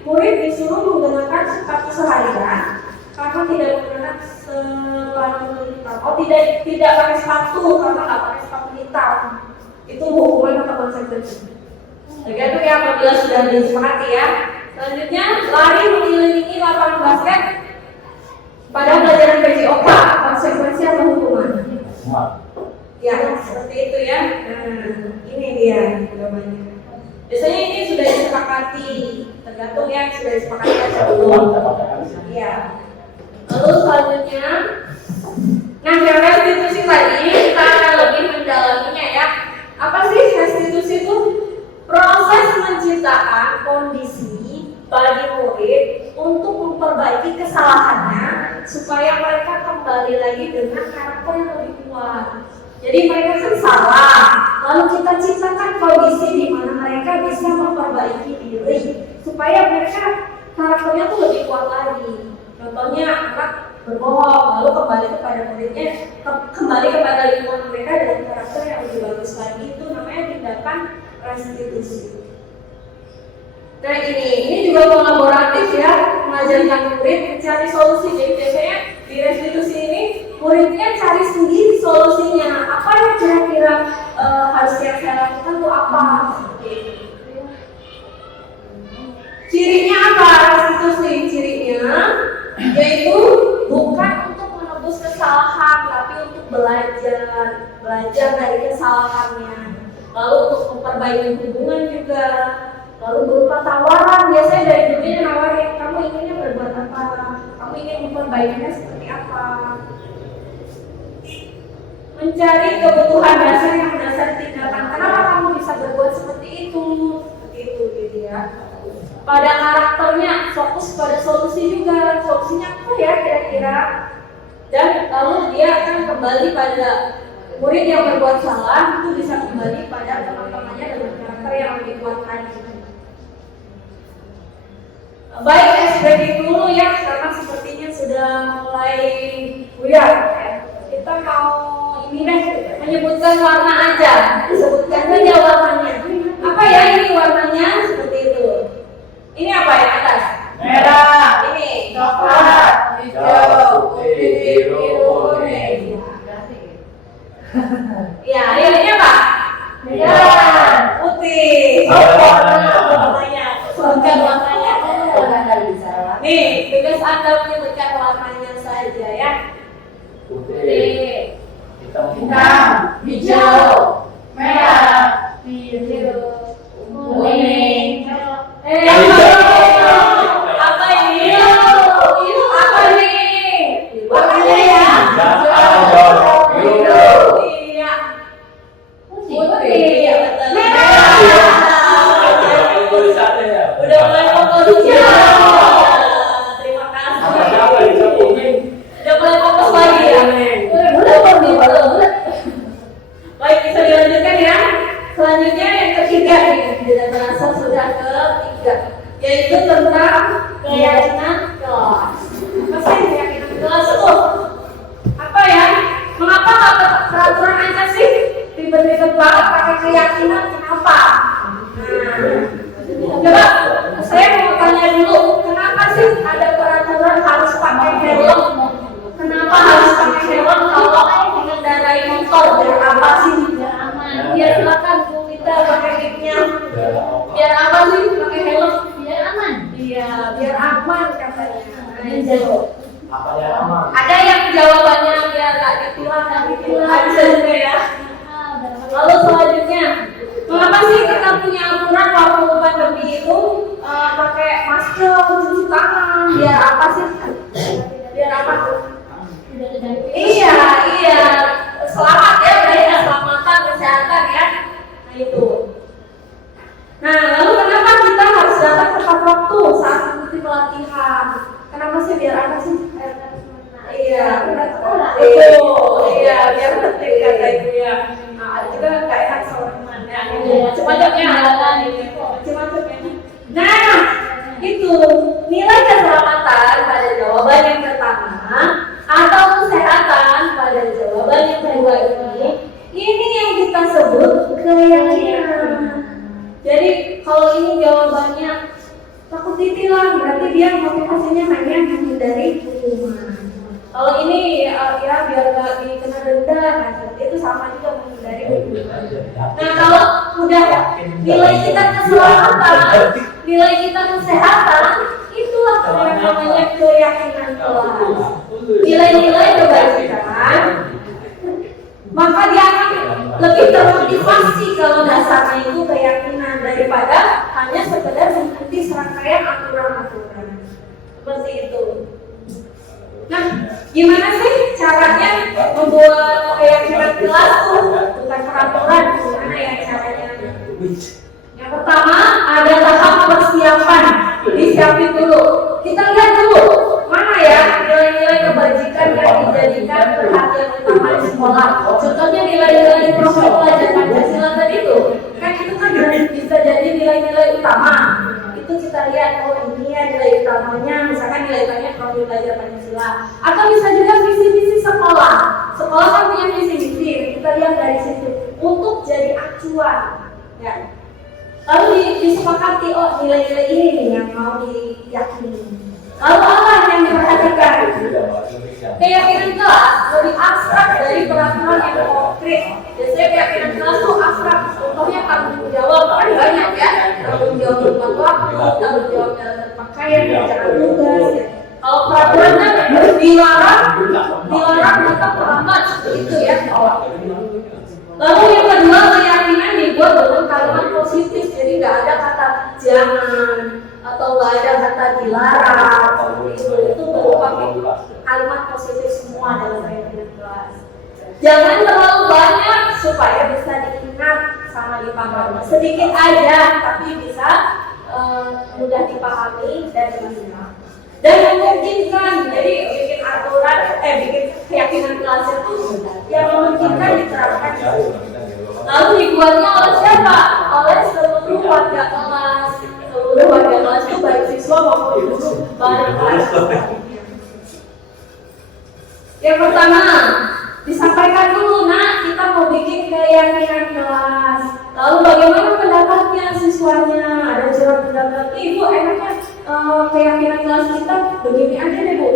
murid disuruh menggunakan sepatu seharian karena tidak menggunakan sepatu hitam. Oh tidak pakai sepatu karena nggak pakai sepatu hitam. Itu hukuman atau konsekuensi. Tergantung ya apabila sudah disepakati ya. Selanjutnya lari mengelilingi lapangan basket pada pelajaran PJOK, konsekuensi atau hukuman? Ya seperti itu ya. Ini dia jawabannya. Biasanya ini sudah disepakati, tergantung ya sudah disepakati aja belum. Ya. Lalu selanjutnya, nah yang restitusi tadi kita akan lebih mendalaminya ya. Apa sih restitusi itu? Proses menciptakan kondisi bagi murid untuk memperbaiki kesalahannya supaya mereka kembali lagi dengan karakter yang lebih kuat. Jadi mereka kan salah, lalu kita ciptakan kondisi di mana mereka bisa memperbaiki diri supaya mereka karakternya tuh lebih kuat lagi. Contohnya anak berbohong, lalu kembali kepada muridnya, kembali kepada lingkungan mereka dengan karakter yang lebih bagus lagi. Itu namanya tindakan restitusi. Nah ini juga kolaboratif ya, mengajarkan murid mencari solusi. Jadi biasanya di restitusi ini muridnya cari sendiri solusinya. Apa yang kira-kira harus yang saya lakukan tuh apa? Cirinya apa restitusi? Cirinya yaitu bukan untuk menebus kesalahan, tapi untuk belajar dari kesalahannya. Lalu untuk memperbaiki hubungan juga. Lalu berupa tawaran, biasanya dari dunia nawarin, kamu inginnya berbuat apa? Kamu ingin memperbaikinya seperti apa? Mencari kebutuhan dasar yang mendasari tindakan. Kenapa kamu bisa berbuat seperti itu? Seperti itu gitu ya. Pada karakternya fokus pada solusi juga. Solusinya apa ya kira-kira? Dan lalu dia akan kembali pada murid yang berbuat salah itu bisa kembali pada teman-temannya dengan karakter yang lebih kuat lagi. Baik, SPG dulu ya, karena sepertinya sudah mulai buyar ya. Kita mau ini deh, menyebutkan warna aja. Disebutkan saja warnanya. Apa ya ini warnanya? Seperti itu. Ini apa yang atas? Merah, Ini coklat, hijau, putih, biru, kuning. Ya, ini apa? Merah, Putih. Warnanya. Sebutkan warnanya. Nih, tugas Anda menyebutkan warnanya saja ya. Putih, hitam, hijau, merah, Biru, kuning. apa ini? Apa ini? Warnanya ya. biru. Iya. Putih. Udah mulai fokus ya. Terima kasih. Udah mulai fokus lagi ya. Baik, bisa dilanjutkan ya. Selanjutnya yang ketiga nih, tidak terasa sudah ketiga, yaitu tentang keyakinan kelas. Apa sih keyakinan kelas itu? Apa ya? Mengapa nggak peraturan aja sih? Ribet-ribet banget pakai keyakinan, kenapa? Coba saya mau tanya dulu, kenapa sih ada peraturan harus pakai helm? Kenapa harus pakai helm kalau mengendarai motor? Biar apa sih? Biar aman. Ya silakan Bu Mita pakai mic-nya. Biar apa sih pakai helm? Biar aman. Iya, biar aman katanya. Nah, itu. Apa yang aman? Ada yang jawabannya biar nggak ditilang, ada juga ya. Lalu selanjutnya, mengapa sih kita punya aturan waktu pandemi itu pakai masker, cuci tangan? Biar apa sih? Biar apa? Iya, selamat ya, dari keselamatan, kesehatan ya. Nah itu. Nah, lalu kenapa kita harus datang tepat waktu saat mengikuti pelatihan? Kenapa sih? Biar apa sih? Iya, biar tertib kata ibu ya. Nah, kita nggak enak sama teman ya. Macam-macamnya, macam-macamnya. Nah, itu nilai keselamatan pada jawaban yang pertama atau kesehatan pada jawaban yang kedua ini yang kita sebut keyakinan. Jadi kalau ini jawabannya takut ditilang, berarti dia motivasinya hanya menghindari hukuman. Kalau ini ya biar nggak dikena denda, nah seperti itu sama juga menghindari hukuman. Nah kalau udah nilai kita keselamatan, nilai kita kesehatan, itulah yang namanya keyakinan kelas. Nilai-nilai kebaikan, maka dia akan lebih termotivasi kalau dasarnya itu keyakinan daripada hanya sekedar mengikuti serangkaian aturan-aturan seperti itu. Nah, gimana sih caranya membuat keyakinan kelas tuh bukan peraturan? Gimana ya caranya? Yang pertama ada tahap persiapan, disiapin dulu. Kita lihat dulu mana ya nilai-nilai kebajikan yang dijadikan perhatian utama di sekolah. Contohnya nilai-nilai profil pelajaran Pancasila tadi itu, kan itu kan bisa jadi nilai nilai-nilai utama. Itu kita lihat, oh ini ya nilai utamanya, misalkan nilai utamanya profil belajar Pancasila. Atau bisa juga visi-visi sekolah. Sekolah kan punya visi-visi, kita lihat dari situ untuk jadi acuan. Ya. Lalu disepakati, oh nilai-nilai ini nih yang mau diyakini. Lalu apa yang diperhatikan? Keyakinan kelas lebih abstrak dari peraturan yang konkret. Biasanya keyakinan kelas itu abstrak. Contohnya tanggung jawab kan banyak ya. Tanggung jawab tepat waktu, tanggung jawab dalam berpakaian, menjalankan tugas. Ya. Kalau peraturan kan dilarang tetap terlambat itu ya. Lalu yang kedua, keyakinan dibuat dengan kalimat positif. Jadi nggak ada kata jangan atau nggak ada kata dilarang. Itu berupa kalimat positif semua dalam keyakinan kelas. Jangan terlalu banyak supaya bisa diingat sama dipahami. Sedikit aja tapi bisa mudah dipahami dan diingat. Dan memungkinkan, jadi bikin aturan, bikin keyakinan kelas itu yang memungkinkan diterapkan. Lalu dibuatnya oleh siapa? Oleh seluruh warga kelas. Seluruh warga kelas itu baik siswa maupun guru bareng kelas. Yang pertama, disampaikan dulu, nah kita mau bikin keyakinan kelas. Lalu bagaimana pendapatnya siswanya? Ada surat pendapat, ibu enaknya keyakinan kelas kita begini aja deh bu,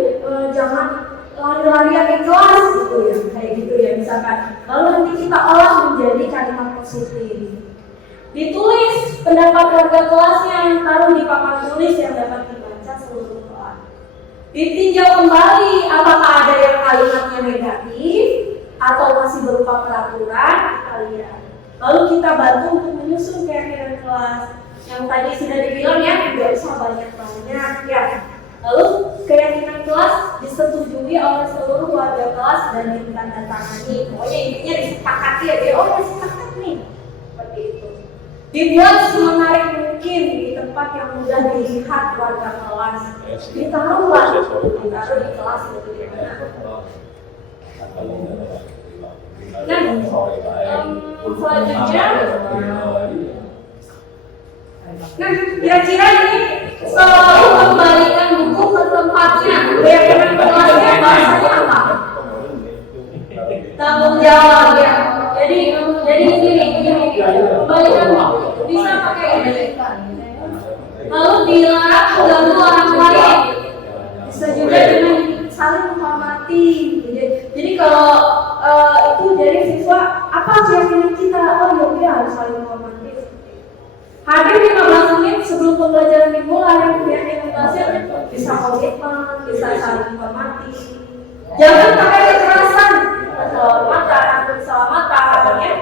jangan lari-larian di kelas gitu ya, kayak gitu ya misalkan. Lalu nanti kita olah menjadi kalimat positif. Ditulis pendapat warga kelasnya, taruh di papan tulis yang dapat dibaca seluruh kelas. Ditinjau kembali apakah ada yang kalimatnya negatif atau masih berupa peraturan, kita lihat. Lalu kita bantu untuk menyusun keyakinan kelas. Yang tadi sudah dibilang ya, tidak usah banyak-banyak ya. Lalu keyakinan kelas disetujui oleh seluruh warga kelas dan ditandatangani. Pokoknya intinya disepakati ya, dia ya sepakat nih. Seperti itu. Dibuat semenarik mungkin di tempat yang mudah dilihat warga kelas. Ditaruh di kelas gitu ya. Nah, selanjutnya, nah kira-kira ini selalu kembalikan buku ke tempatnya. Keyakinan kelasnya bahasanya apa? Tanggung jawab ya. Jadi ini kembalikan buku. Bisa pakai ini. Lalu dilarang mengganggu orang lain. Bisa juga dengan saling menghormati. Jadi kalau itu dari siswa, apa keyakinan kita? Oh ya harus saling menghormati. Hadir 15 menit sebelum pembelajaran dimulai, keyakinan kelasnya bisa komitmen, bisa saling menghormati. Jangan pakai kekerasan, keselamatan, ya.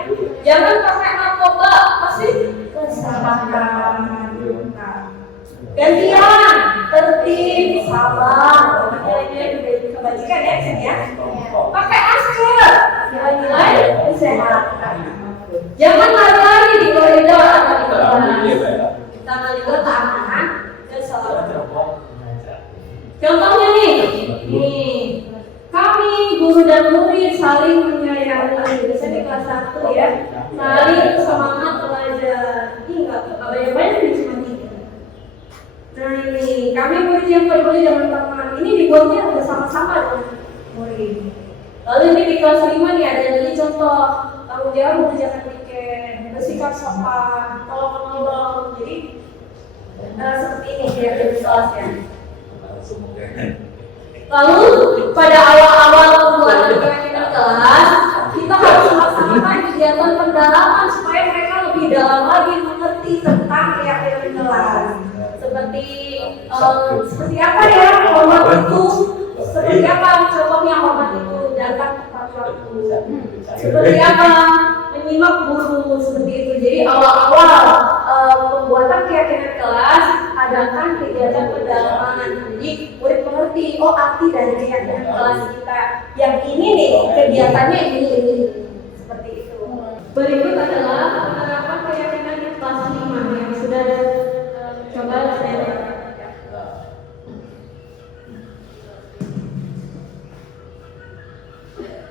Jangan pakai narkoba, pasti keselamatan. Gantian, tertib, sabar, nilai-nilai juga dikebagikan ya, sini ya. Pakai masker, nilai-nilai kesehatan. Jangan lari-lari di koridor atau di kelas. Tangan juga keamanan dan keselamatan. Contohnya nih, kami guru dan murid saling menyayangi. Biasanya di kelas 1 ya, saling semangat belajar. Ini nggak banyak-banyak di cuma 3. Nah ini, kami murid yang peduli dengan teman ini dibuatnya bersama-sama dengan murid. Lalu ini di kelas 5 nih ada lagi contoh tanggung jawab mengerjakan tiket, bersikap sopan, tolong menolong. Jadi seperti ini ya di kelasnya. Lalu pada awal-awal pembuatan keyakinan kelas, kita harus melaksanakan kegiatan pendalaman supaya mereka lebih dalam lagi mengerti tentang keyakinan kelas. Seperti apa ya hormat itu? Seperti apa contohnya hormat itu? Datang tepat waktu. Seperti apa menyimak guru, seperti itu. Jadi awal-awal pembuatan keyakinan kelas adakan kegiatan pendalaman. Jadi murid mengerti, oh arti dari keyakinan kelas kita yang ini nih, kegiatannya ini. Seperti itu. Berikut adalah penerapan keyakinan kelas 5 yang sudah coba saya lihat.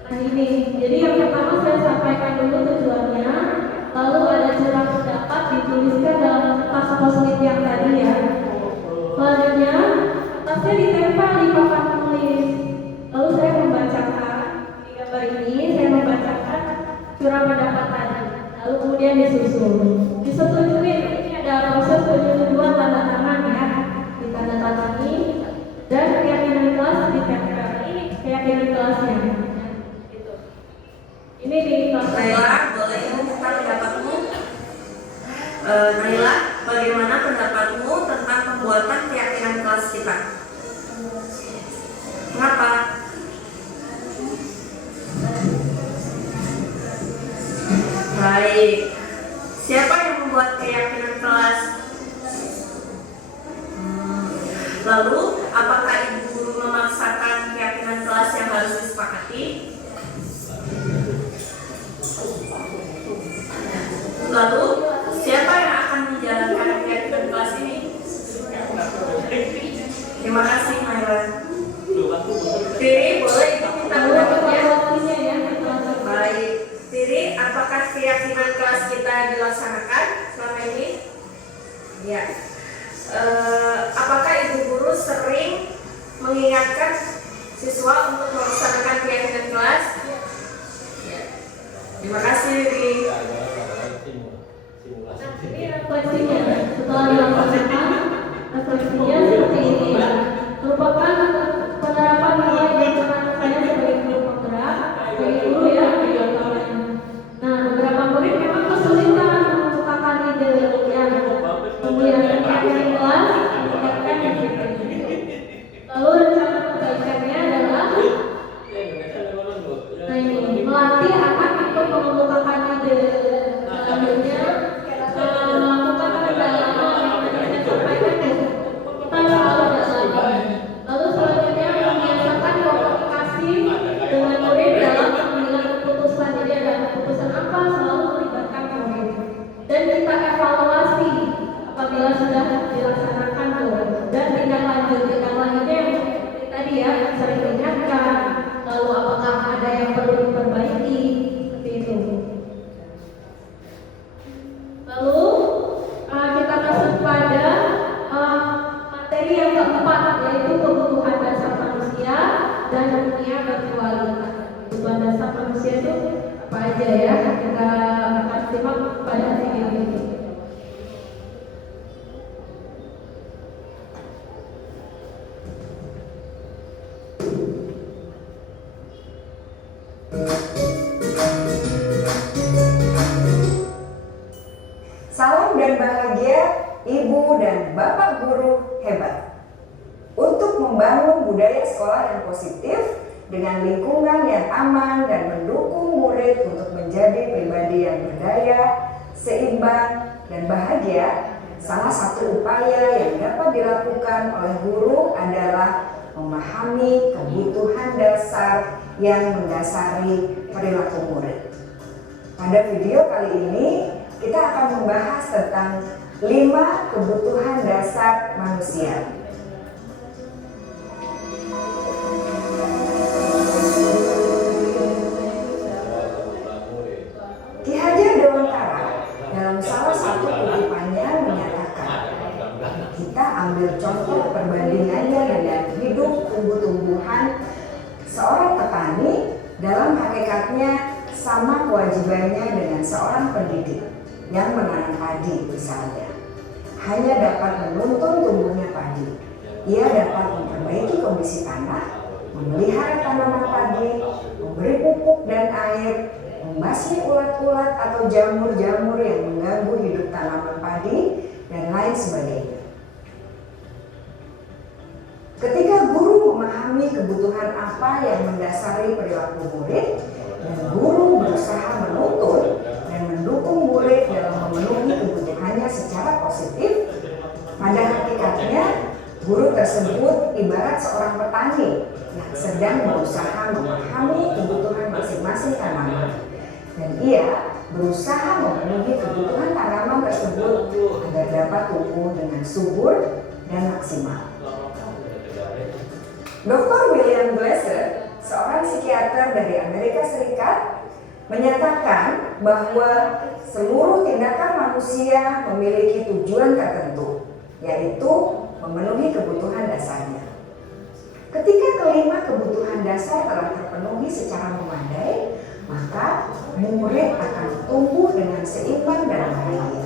Nah ini, jadi yang pertama saya sampaikan dulu tujuannya, lalu ada surat pendapat ditulis dituliskan dalam kertas post-it yang tadi ya. Selanjutnya, kertasnya ditempel di papan tulis. Lalu saya membacakan di gambar ini, saya membacakan curah pendapat tadi. Lalu kemudian disusun. Disetujui, ini ada proses penyetujuan tanda tangan ya, ditandatangani dan keyakinan kelas ditempel. Ini keyakinan kelasnya. Gitu. Ini di kelas. Naila, boleh mengungkapkan pendapatmu? Naila, bagaimana pendapatmu tentang pembuatan keyakinan kelas kita? Kenapa? Baik. Siapa yang membuat keyakinan kelas? Lalu, apakah ibu guru memaksakan keyakinan kelas yang harus disepakati? Lalu, siapa yang akan menjalankan keyakinan kelas ini? Terima kasih, Naila. Tiri, boleh ibu minta pendapatnya? Baik. Tiri, apakah keyakinan kelas kita dilaksanakan selama ini? Ya. Apakah ibu guru sering mengingatkan siswa untuk melaksanakan keyakinan kelas? Ya. Terima kasih, Tiri. Ini refleksinya setelah dilaksanakan, refleksinya seperti ini merupakan penerapan nilai dan peran saya sebagai guru penggerak, sebagai guru ya di lapangan. Nah, beberapa murid memang kesulitan mengungkapkan ide yang memuliakan keyakinan kelas, meningkatkan disiplin. Lalu rencana perbaikannya adalah nah ini melatih anak untuk mengemukakan ide. Selanjutnya melakukan pendalaman yang tadi saya sampaikan kita selalu dalam. Lalu selanjutnya membiasakan komunikasi dengan murid dalam mengambil keputusan. Jadi ada keputusan apa selalu melibatkan murid. Dan kita evaluasi apabila sudah dilaksanakan dan tindak lanjutnya yang seperti tadi ya sering diingatkan. Lalu apakah ada yang perlu diperbaiki seperti itu. Lalu kita masuk pada materi yang keempat, yaitu kebutuhan dasar manusia dan dunia berkualitas. Kebutuhan dasar manusia itu apa aja ya? Kita akan simak pada video ini. Salam dan bahagia Ibu dan Bapak Guru hebat. Untuk membangun budaya sekolah yang positif dengan lingkungan yang aman dan mendukung murid untuk menjadi pribadi yang berdaya, seimbang, dan bahagia, salah satu upaya yang dapat dilakukan oleh guru adalah memahami kebutuhan dasar yang mendasari perilaku murid. Pada video kali ini, kita akan membahas tentang 5 kebutuhan dasar manusia. Ki Hajar Dewantara dalam salah satu kutipannya menyatakan, kita ambil contoh perbandingannya dengan hidup tumbuh-tumbuhan. Seorang petani dalam hakikatnya sama kewajibannya dengan seorang pendidik yang menanam padi misalnya. Hanya dapat menuntun tumbuhnya padi. Ia dapat memperbaiki kondisi tanah, memelihara tanaman padi, memberi pupuk dan air, membasmi ulat-ulat atau jamur-jamur yang mengganggu hidup tanaman padi, dan lain sebagainya. Ketika guru memahami kebutuhan apa yang mendasari perilaku murid, dan guru berusaha menuntun dan mendukung murid dalam memenuhi kebutuhannya secara positif, pada hakikatnya guru tersebut ibarat seorang petani yang sedang berusaha memahami kebutuhan masing-masing tanaman, dan ia berusaha memenuhi kebutuhan tanaman tersebut agar dapat tumbuh dengan subur dan maksimal. Dr. William Glasser, seorang psikiater dari Amerika Serikat, menyatakan bahwa seluruh tindakan manusia memiliki tujuan tertentu, yaitu memenuhi kebutuhan dasarnya. Ketika kelima kebutuhan dasar telah terpenuhi secara memadai, maka murid akan tumbuh dengan seimbang dan bahagia.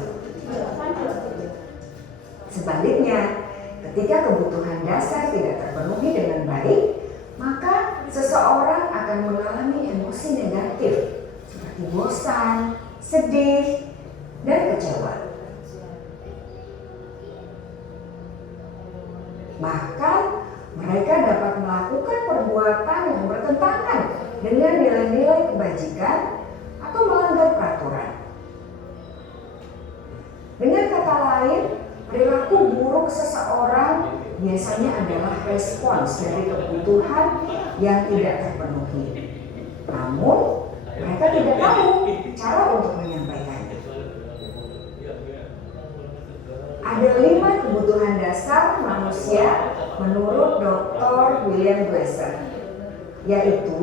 Sebaliknya, ketika kebutuhan dasar tidak terpenuhi dengan baik, maka seseorang akan mengalami emosi negatif seperti bosan, sedih, dan kecewa. Bahkan mereka dapat melakukan perbuatan yang bertentangan dengan nilai-nilai kebajikan atau melanggar peraturan. Dengan kata lain, perilaku buruk seseorang biasanya adalah respons dari kebutuhan yang tidak terpenuhi. Namun, mereka tidak tahu cara untuk menyampaikannya. Ada 5 kebutuhan dasar manusia menurut Dr. William Glasser, yaitu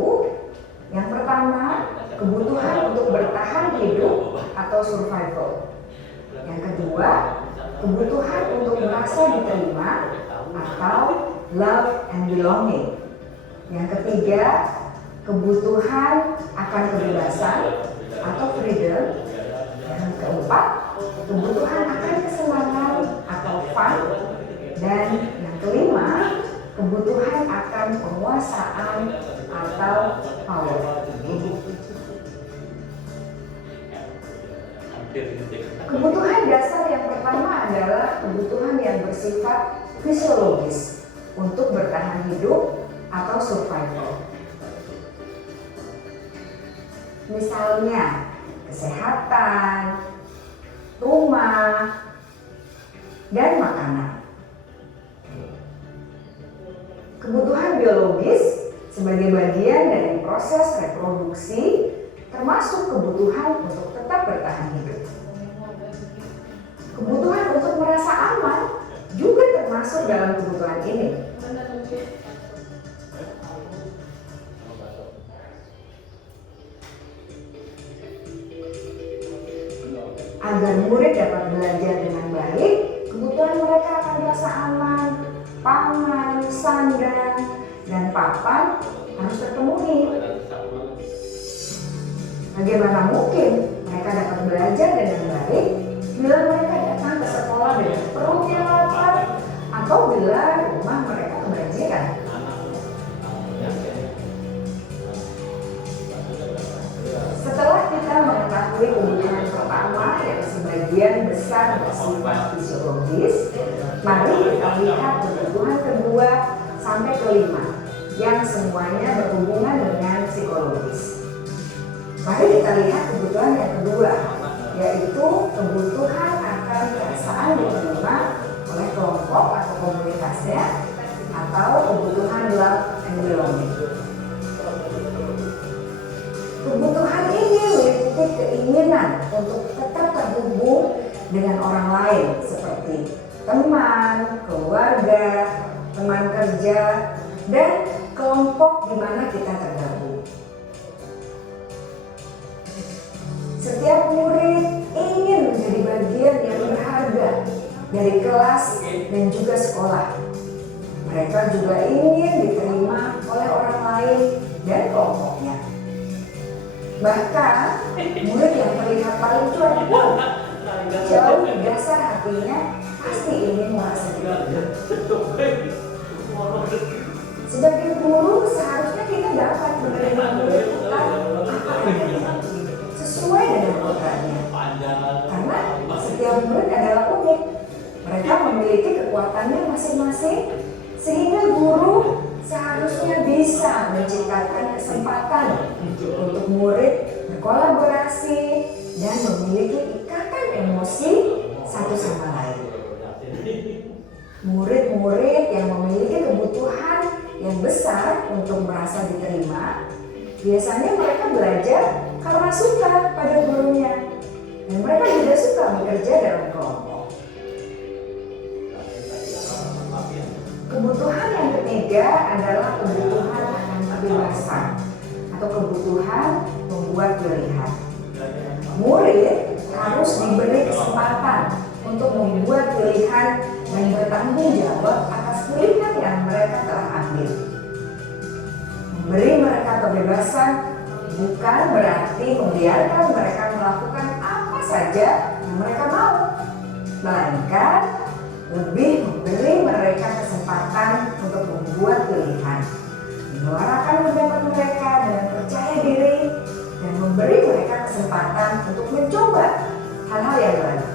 yang pertama, kebutuhan untuk bertahan hidup atau survival. Yang kedua, kebutuhan untuk merasa diterima atau love and belonging. Yang ketiga, kebutuhan akan kebebasan atau freedom. Yang keempat, kebutuhan akan kesenangan atau fun. Dan yang kelima, kebutuhan akan penguasaan atau power. Kebutuhan dasar yang pertama adalah kebutuhan yang bersifat fisiologis untuk bertahan hidup atau survival. Misalnya, kesehatan, rumah, dan makanan. Kebutuhan biologis sebagai bagian dari proses reproduksi termasuk kebutuhan untuk tetap bertahan hidup. Kebutuhan untuk merasa aman juga termasuk dalam kebutuhan ini. Agar murid dapat belajar dengan baik, kebutuhan mereka akan merasa aman, pangan, sandang, dan papan harus terpenuhi. Bagaimana mungkin mereka dapat belajar dengan baik bila mereka datang ke sekolah dengan perut yang lapar atau bila rumah mereka kebanjiran? Setelah kita mengetahui kebutuhan pertama yang sebagian besar bersifat fisiologis, mari kita lihat kebutuhan kedua sampai kelima yang semuanya berhubungan dengan psikologis. Mari kita lihat kebutuhan yang kedua, yaitu kebutuhan akan perasaan diterima oleh kelompok atau komunitasnya, atau kebutuhan love and belonging. Kebutuhan ini meliputi keinginan untuk tetap terhubung dengan orang lain seperti teman, keluarga, teman kerja, dan kelompok di mana kita tergabung. Setiap murid ingin menjadi bagian yang berharga dari kelas dan juga sekolah. Mereka juga ingin diterima oleh orang lain dan kelompoknya. Bahkan, murid yang terlihat paling cuek pun jauh di dasar hatinya pasti ingin merasa diterima. Sebagai guru, seharusnya kita dapat menerima murid kita apa adanya, sesuai dengan kodratnya. Karena setiap murid adalah unik. Mereka memiliki kekuatannya masing-masing, sehingga guru seharusnya bisa menciptakan kesempatan untuk murid berkolaborasi dan memiliki ikatan emosi satu sama lain. Murid-murid yang memiliki kebutuhan yang besar untuk merasa diterima, biasanya mereka belajar karena suka pada gurunya, dan mereka juga suka bekerja dalam kelompok. Kebutuhan yang ketiga adalah kebutuhan akan kebebasan atau kebutuhan membuat pilihan. Murid harus diberi kesempatan untuk membuat pilihan dan bertanggung jawab atas pilihan yang mereka telah ambil. Memberi mereka kebebasan bukan berarti membiarkan mereka melakukan apa saja yang mereka mau, melainkan lebih memberi mereka kesempatan untuk membuat pilihan, menyuarakan pendapat mereka dengan percaya diri, dan memberi mereka kesempatan untuk mencoba hal-hal yang baru.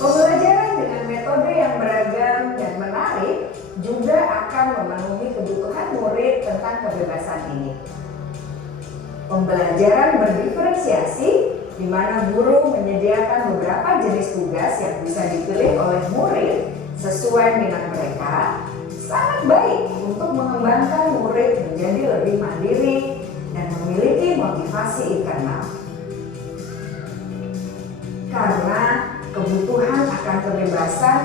Pembelajaran dengan metode yang beragam dan menarik juga akan memenuhi kebutuhan murid tentang kebebasan ini. Pembelajaran berdiferensiasi, di mana guru menyediakan beberapa jenis tugas yang bisa dipilih oleh murid sesuai minat mereka, sangat baik untuk mengembangkan murid menjadi lebih mandiri dan memiliki motivasi internal. Karena kebutuhan akan kebebasan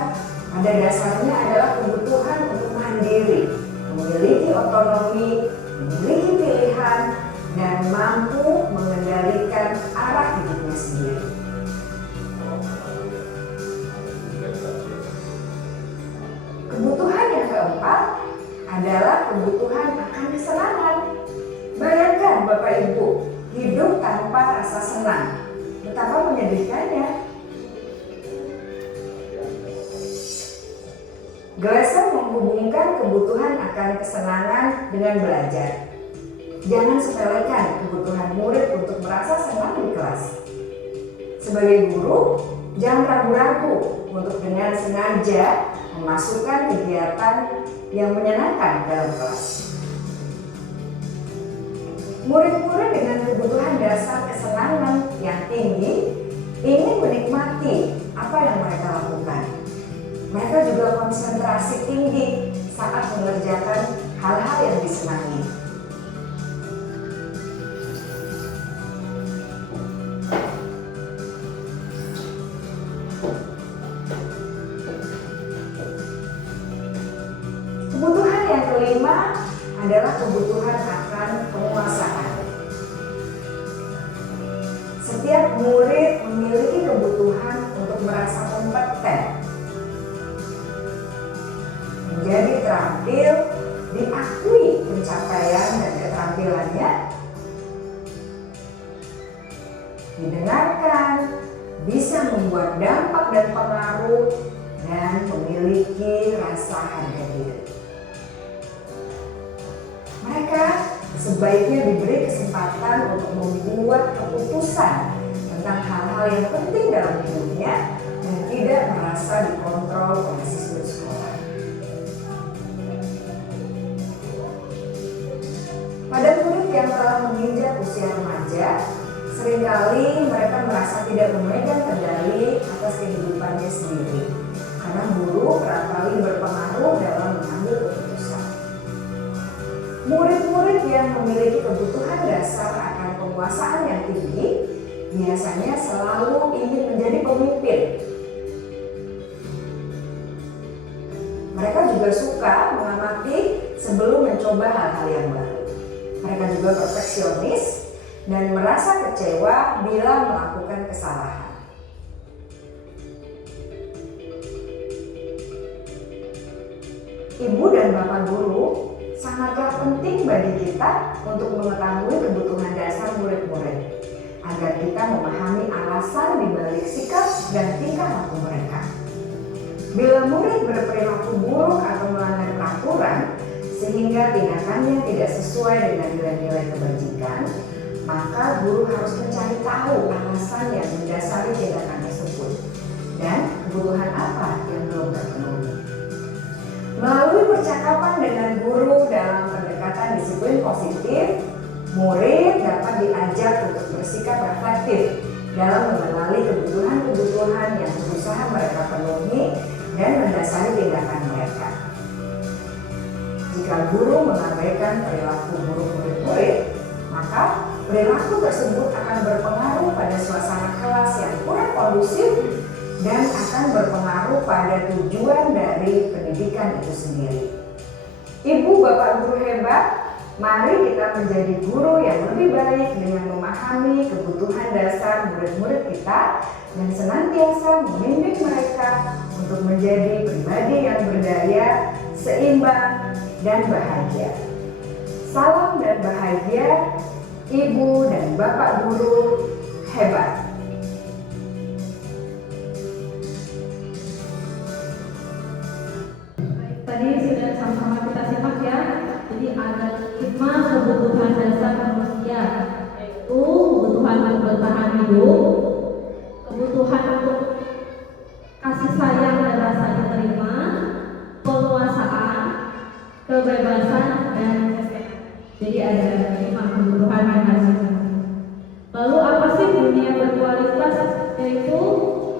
pada dasarnya adalah kebutuhan untuk mandiri, memiliki otonomi, memiliki pilihan, dan mampu mengendalikan arah hidupnya sendiri. Kebutuhan yang keempat adalah kebutuhan akan kesenangan. Bayangkan Bapak Ibu, hidup tanpa rasa senang, betapa menyedihkannya. Glasser menghubungkan kebutuhan akan kesenangan dengan belajar. Jangan sepelekan kebutuhan murid untuk merasa senang di kelas. Sebagai guru, jangan ragu-ragu untuk dengan sengaja memasukkan kegiatan yang menyenangkan dalam kelas. Murid-murid dengan kebutuhan dasar kesenangan yang tinggi ingin menikmati apa yang mereka lakukan. Mereka juga konsentrasi tinggi saat mengerjakan hal-hal yang disenangi. Kebutuhan yang kelima adalah kebutuhan akan penguasaan. Setiap murid memiliki kebutuhan untuk merasa kompeten, menjadi terampil, diakui pencapaian dan keterampilannya, didengarkan, bisa membuat dampak dan pengaruh, dan memiliki rasa harga diri. Mereka sebaiknya diberi kesempatan untuk membuat keputusan tentang hal-hal yang penting dalam hidupnya dan tidak merasa dikontrol oleh sistem sekolah. Pada murid yang telah menginjak usia remaja, seringkali mereka merasa tidak memegang kendali atas kehidupannya sendiri, karena guru kerap kali berpengaruh dalam mengambil keputusan. Murid-murid yang memiliki kebutuhan dasar akan penguasaan yang tinggi biasanya selalu ingin menjadi pemimpin. Mereka juga suka mengamati sebelum mencoba hal-hal yang baru. Mereka juga perfeksionis dan merasa kecewa bila melakukan kesalahan. Ibu dan Bapak guru sangatlah penting bagi kita untuk mengetahui kebutuhan dasar murid-murid agar kita memahami alasan dibalik sikap dan tingkah laku mereka. Bila murid berperilaku buruk atau melanggar peraturan sehingga tindakannya tidak sesuai dengan nilai-nilai kebajikan, maka guru harus mencari tahu alasan yang mendasari tindakan tersebut dan kebutuhan apa yang belum terpenuhi. Melalui percakapan dengan guru dalam pendekatan disiplin positif, murid dapat diajak untuk bersikap reflektif dalam mengenali kebutuhan-kebutuhan yang berusaha mereka penuhi dan mendasari tindakan mereka. Jika guru mengabaikan perilaku buruk murid-murid, maka perilaku tersebut akan berpengaruh pada suasana kelas yang kurang kondusif dan akan berpengaruh pada tujuan dari pendidikan itu sendiri. Ibu, Bapak guru hebat, Mari kita menjadi guru yang lebih baik dengan memahami kebutuhan dasar murid-murid kita dan senantiasa membimbing mereka untuk menjadi pribadi yang berdaya, seimbang, dan bahagia. Salam dan bahagia, Ibu dan Bapak Guru hebat. Tadi sudah sama-sama kita simak ya. Jadi ada 5 kebutuhan dasar manusia, yaitu kebutuhan untuk bertahan hidup, kebutuhan untuk kasih sayang dan rasa diterima, penguasaan, kebebasan, dan kesehatan. Jadi ada 5 kebutuhan yang harus dipenuhi. Lalu apa sih dunia berkualitas? Yaitu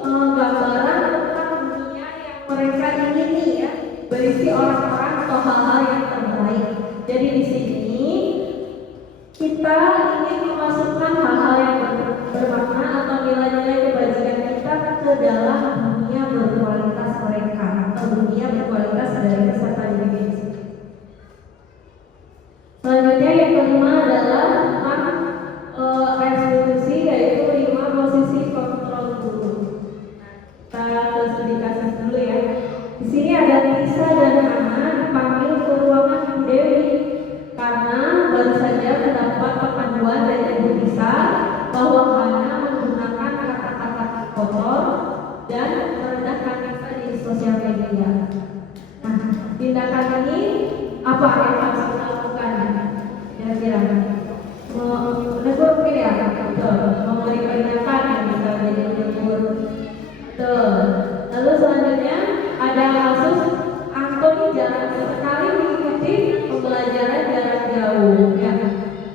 gambaran tentang dunia yang mereka ingini ya, berisi orang-orang atau hal-hal yang terbaik. Jadi di sini kita ingin memasukkan hal-hal yang bermakna atau nilai-nilai kebajikan kita ke dalam dunia berkualitas mereka atau dunia berkualitas dari peserta didik ini. Selanjutnya yang kelima adalah tentang restitusi, yaitu 5 posisi kontrol guru. Kita klasifikasi dulu ya. Di sini ada Lisa dan Hana dipanggil ke ruangan Ibu Dewi karena baru saja mendapat pengaduan dari Ibu Lisa bahwa Hana menggunakan kata-kata kotor dan merendahkan Lisa di sosial media. Nah, tindakan ini apa yang harus kita lakukan? Kira-kira menegur mungkin ya, memberi peringatan yang bisa jadi menegur. Lalu selanjutnya ada kasus Anthony jarang sekali mengikuti pembelajaran jarak jauh ya.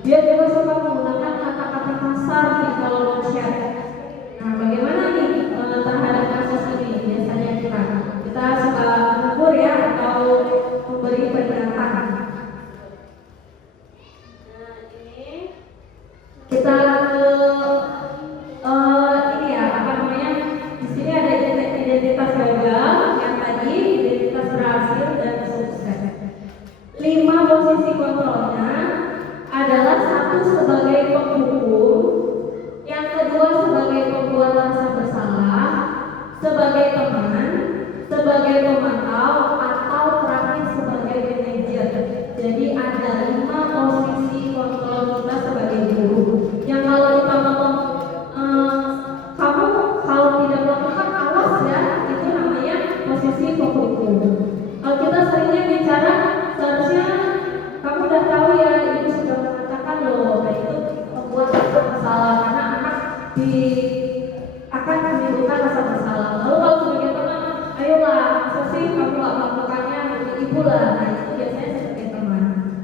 Dia juga suka menggunakan kata-kata kasar di kolom chat. Nah, bagaimana nih terhadap kasus ini? Biasanya kita suka menegur ya atau memberi peringatan. Nah, ini kita ini ya, apa namanya? Di sini ada identitas gagal, yang tadi identitas berhasil dan sukses. 5 posisi kontrolnya adalah 1 sebagai penghukum, yang kedua sebagai pembuat rasa bersalah, sebagai teman, sebagai pemantau, atau terakhir sebagai manajer. Jadi ada 5 posisi kontrol kita sebagai guru. Yang kalau kita ngomong kamu kalau tidak melakukan awas ya, itu namanya posisi penghukum. Kalau kita seringnya bicara, seharusnya kamu udah tahu ya, ibu sudah mengatakan loh, nah itu membuat rasa bersalah karena anak akan menimbulkan rasa bersalah. Lalu kalau sebagai teman, ayolah, masa sih kamu gak melakukannya, untuk ibu lah. Nah itu biasanya sebagai teman.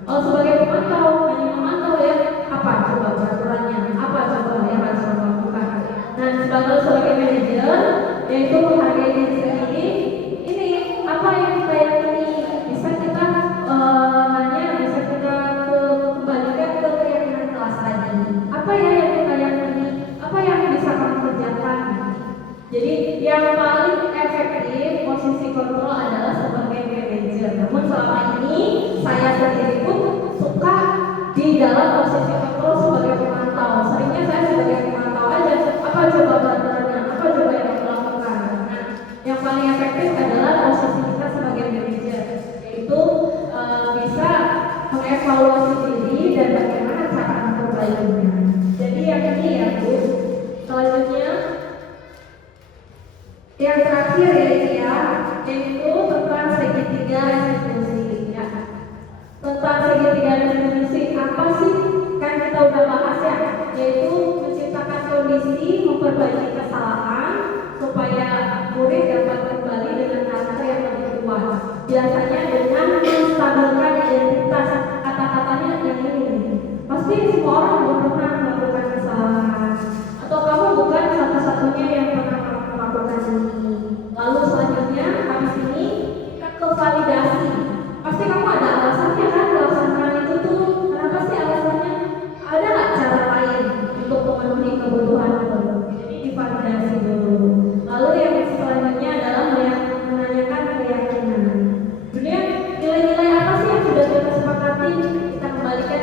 Kalau sebagai pemantau, hanya memantau ya, apa coba peraturannya, apa coba yang harus kamu lakukan. Dan sebagai manajer, yaitu menghargai diri sendiri. Ini apa yang kita yakini, bisa kita bisa kita kembalikan ke keyakinan kelas tadi. Apa ya yang kita yakini, apa yang bisa kamu kerjakan. Jadi yang paling efektif posisi kontrol adalah sebagai manajer. Namun selama ini saya sendiri pun suka di dalam posisi kontrol sebagai pemantau. Seringnya saya sebagai pemantau aja, apa coba peraturannya, apa coba yang kamu lakukan. Nah, yang paling efektif adalah posisi kita sebagai manajer, yaitu bisa mengevaluasi diri dan bagaimana cara memperbaikinya. Jadi yang ini ya Bu. Selanjutnya yang terakhir yaitu tentang segitiga restitusi ya. Tentang segitiga restitusi apa sih? Kan kita udah bahas ya, yaitu menciptakan kondisi memperbaiki kesalahan supaya murid dapat kembali dengan karakter yang lebih kuat. Biasanya dengan menstabilkan identitas, kata-katanya yang ini. Pasti semua orang pernah melakukan kesalahan, atau kamu bukan satu-satunya yang pernah melakukan ini. Lalu selanjutnya habis ini kita ke validasi. Pasti kamu ada alasannya kan, alasan itu tuh kenapa sih alasannya? Ada nggak cara lain untuk memenuhi kebutuhanmu? Jadi divalidasi dulu. Lalu yang selanjutnya adalah menanyakan keyakinan. Kemudian nilai-nilai apa sih yang sudah kita sepakati? Kita kembalikan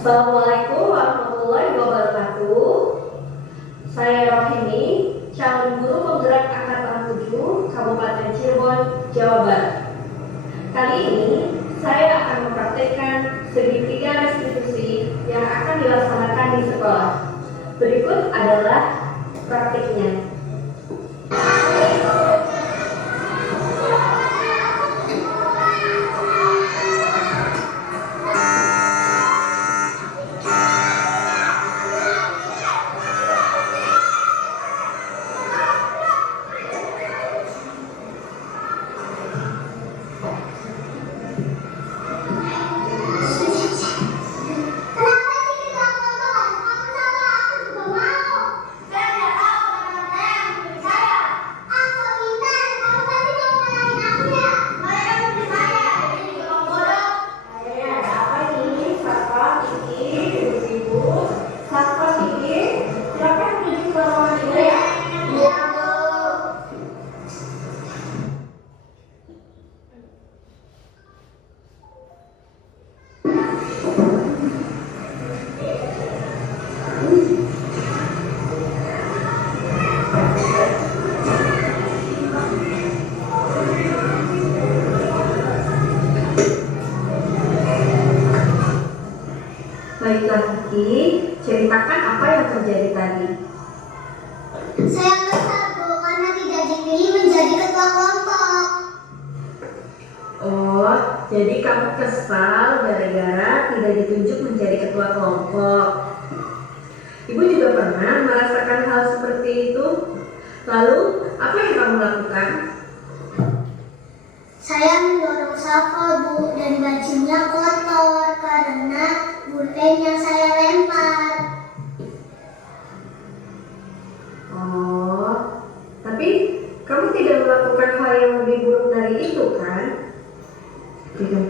Assalamualaikum warahmatullahi wabarakatuh. Saya Rohini, calon guru penggerak angkatan 7 Kabupaten Cirebon, Jawa Barat. Kali ini saya akan mempraktekkan segitiga restitusi yang akan dilaksanakan di sekolah. Berikut adalah praktiknya. Baiklah Kiki, ceritakan apa yang terjadi tadi. Saya kesal Bu, karena tidak dipilih menjadi ketua kelompok. Oh, jadi kamu kesal gara-gara tidak ditunjuk menjadi ketua kelompok. Ibu juga pernah merasakan hal seperti itu. Lalu, apa yang kamu lakukan? Saya mendorong Safa Bu, dan bajunya kotor karena bulpen yang saya lempar. Oh, tapi kamu tidak melakukan hal yang lebih buruk dari itu, kan? Tidak.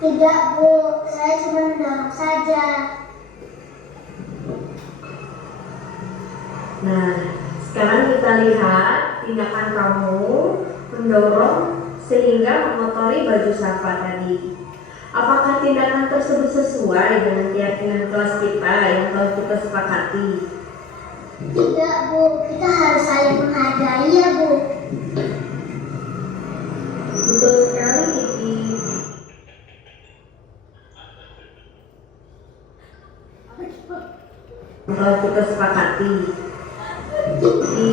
Tidak Bu, saya cuma mendorong saja. Nah, sekarang kita lihat tindakan kamu mendorong sehingga mengotori baju Safa tadi. Apakah tindakan tersebut sesuai dengan keyakinan kelas kita yang telah kita sepakati? Tidak Bu, kita harus saling menghargai ya Bu. Betul sekali, Kiki. Telah kita sepakati. Kiki.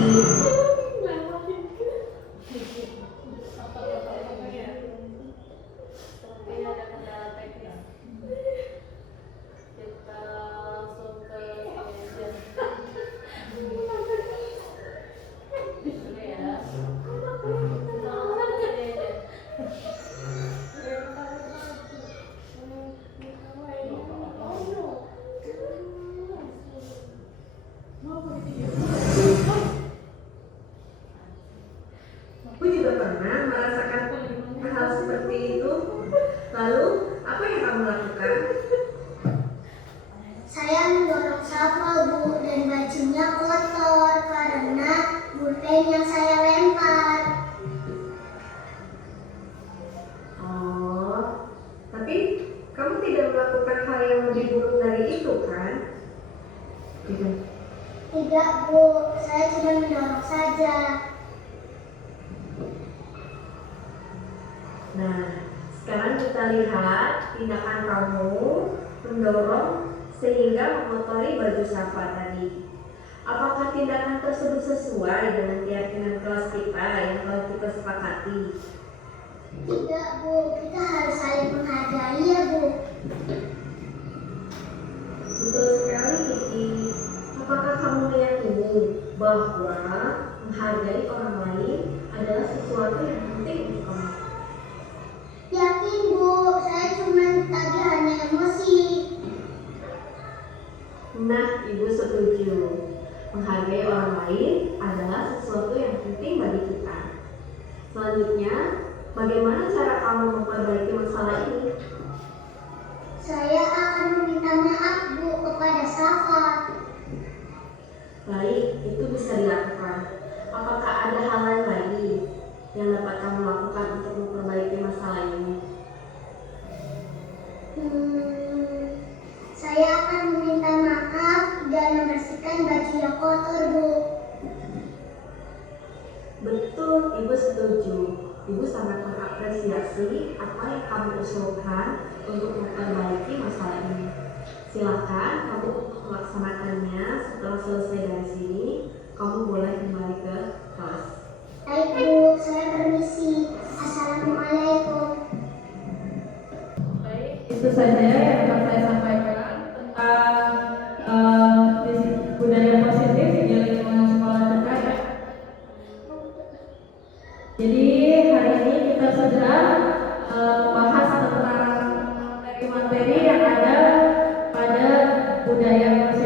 Aku juga pernah merasakan hal seperti itu. Lalu, apa yang kamu lakukan? Saya mendorong Safa Bu, dan bajunya kotor karena bulpen yang saya lempar. Oh, tapi kamu tidak melakukan hal yang lebih buruk dari itu, kan? Tidak. Tidak Bu, saya cuma mendorong saja. Nah, sekarang kita lihat tindakan kamu mendorong sehingga mengotori baju Safa tadi. Apakah tindakan tersebut sesuai dengan keyakinan kelas kita yang telah kita sepakati? Tidak Bu, kita harus saling menghargai ya Bu. Betul sekali, Kiki. Apakah kamu meyakini bahwa menghargai orang lain adalah sesuatu yang penting untuk kamu? Yakin Bu, saya cuma tadi hanya emosi. Nah, Ibu setuju. Menghargai orang lain adalah sesuatu yang penting bagi kita. Selanjutnya, bagaimana cara kamu memperbaiki masalah ini? Saya akan meminta maaf Bu kepada Safa. Baik, itu bisa dilakukan. Apakah ada hal lain lagi yang dapat kamu lakukan untuk memperbaiki masalah ini? Saya Saya akan meminta maaf dan membersihkan baju yang kotor, Bu. Betul, Ibu setuju. Ibu sangat mengapresiasi apa yang kamu usulkan untuk memperbaiki masalah ini. Silakan kamu untuk melaksanakannya. Setelah selesai dari sini, kamu boleh kembali ke kelas. Baik, Bu. Saya permisi. Assalamualaikum. Baik, itu saja yang dapat saya sampaikan tentang budaya positif di lingkungan sekolah kita ya. Jadi hari ini kita sudah membahas tentang materi-materi yang ada pada budaya positif.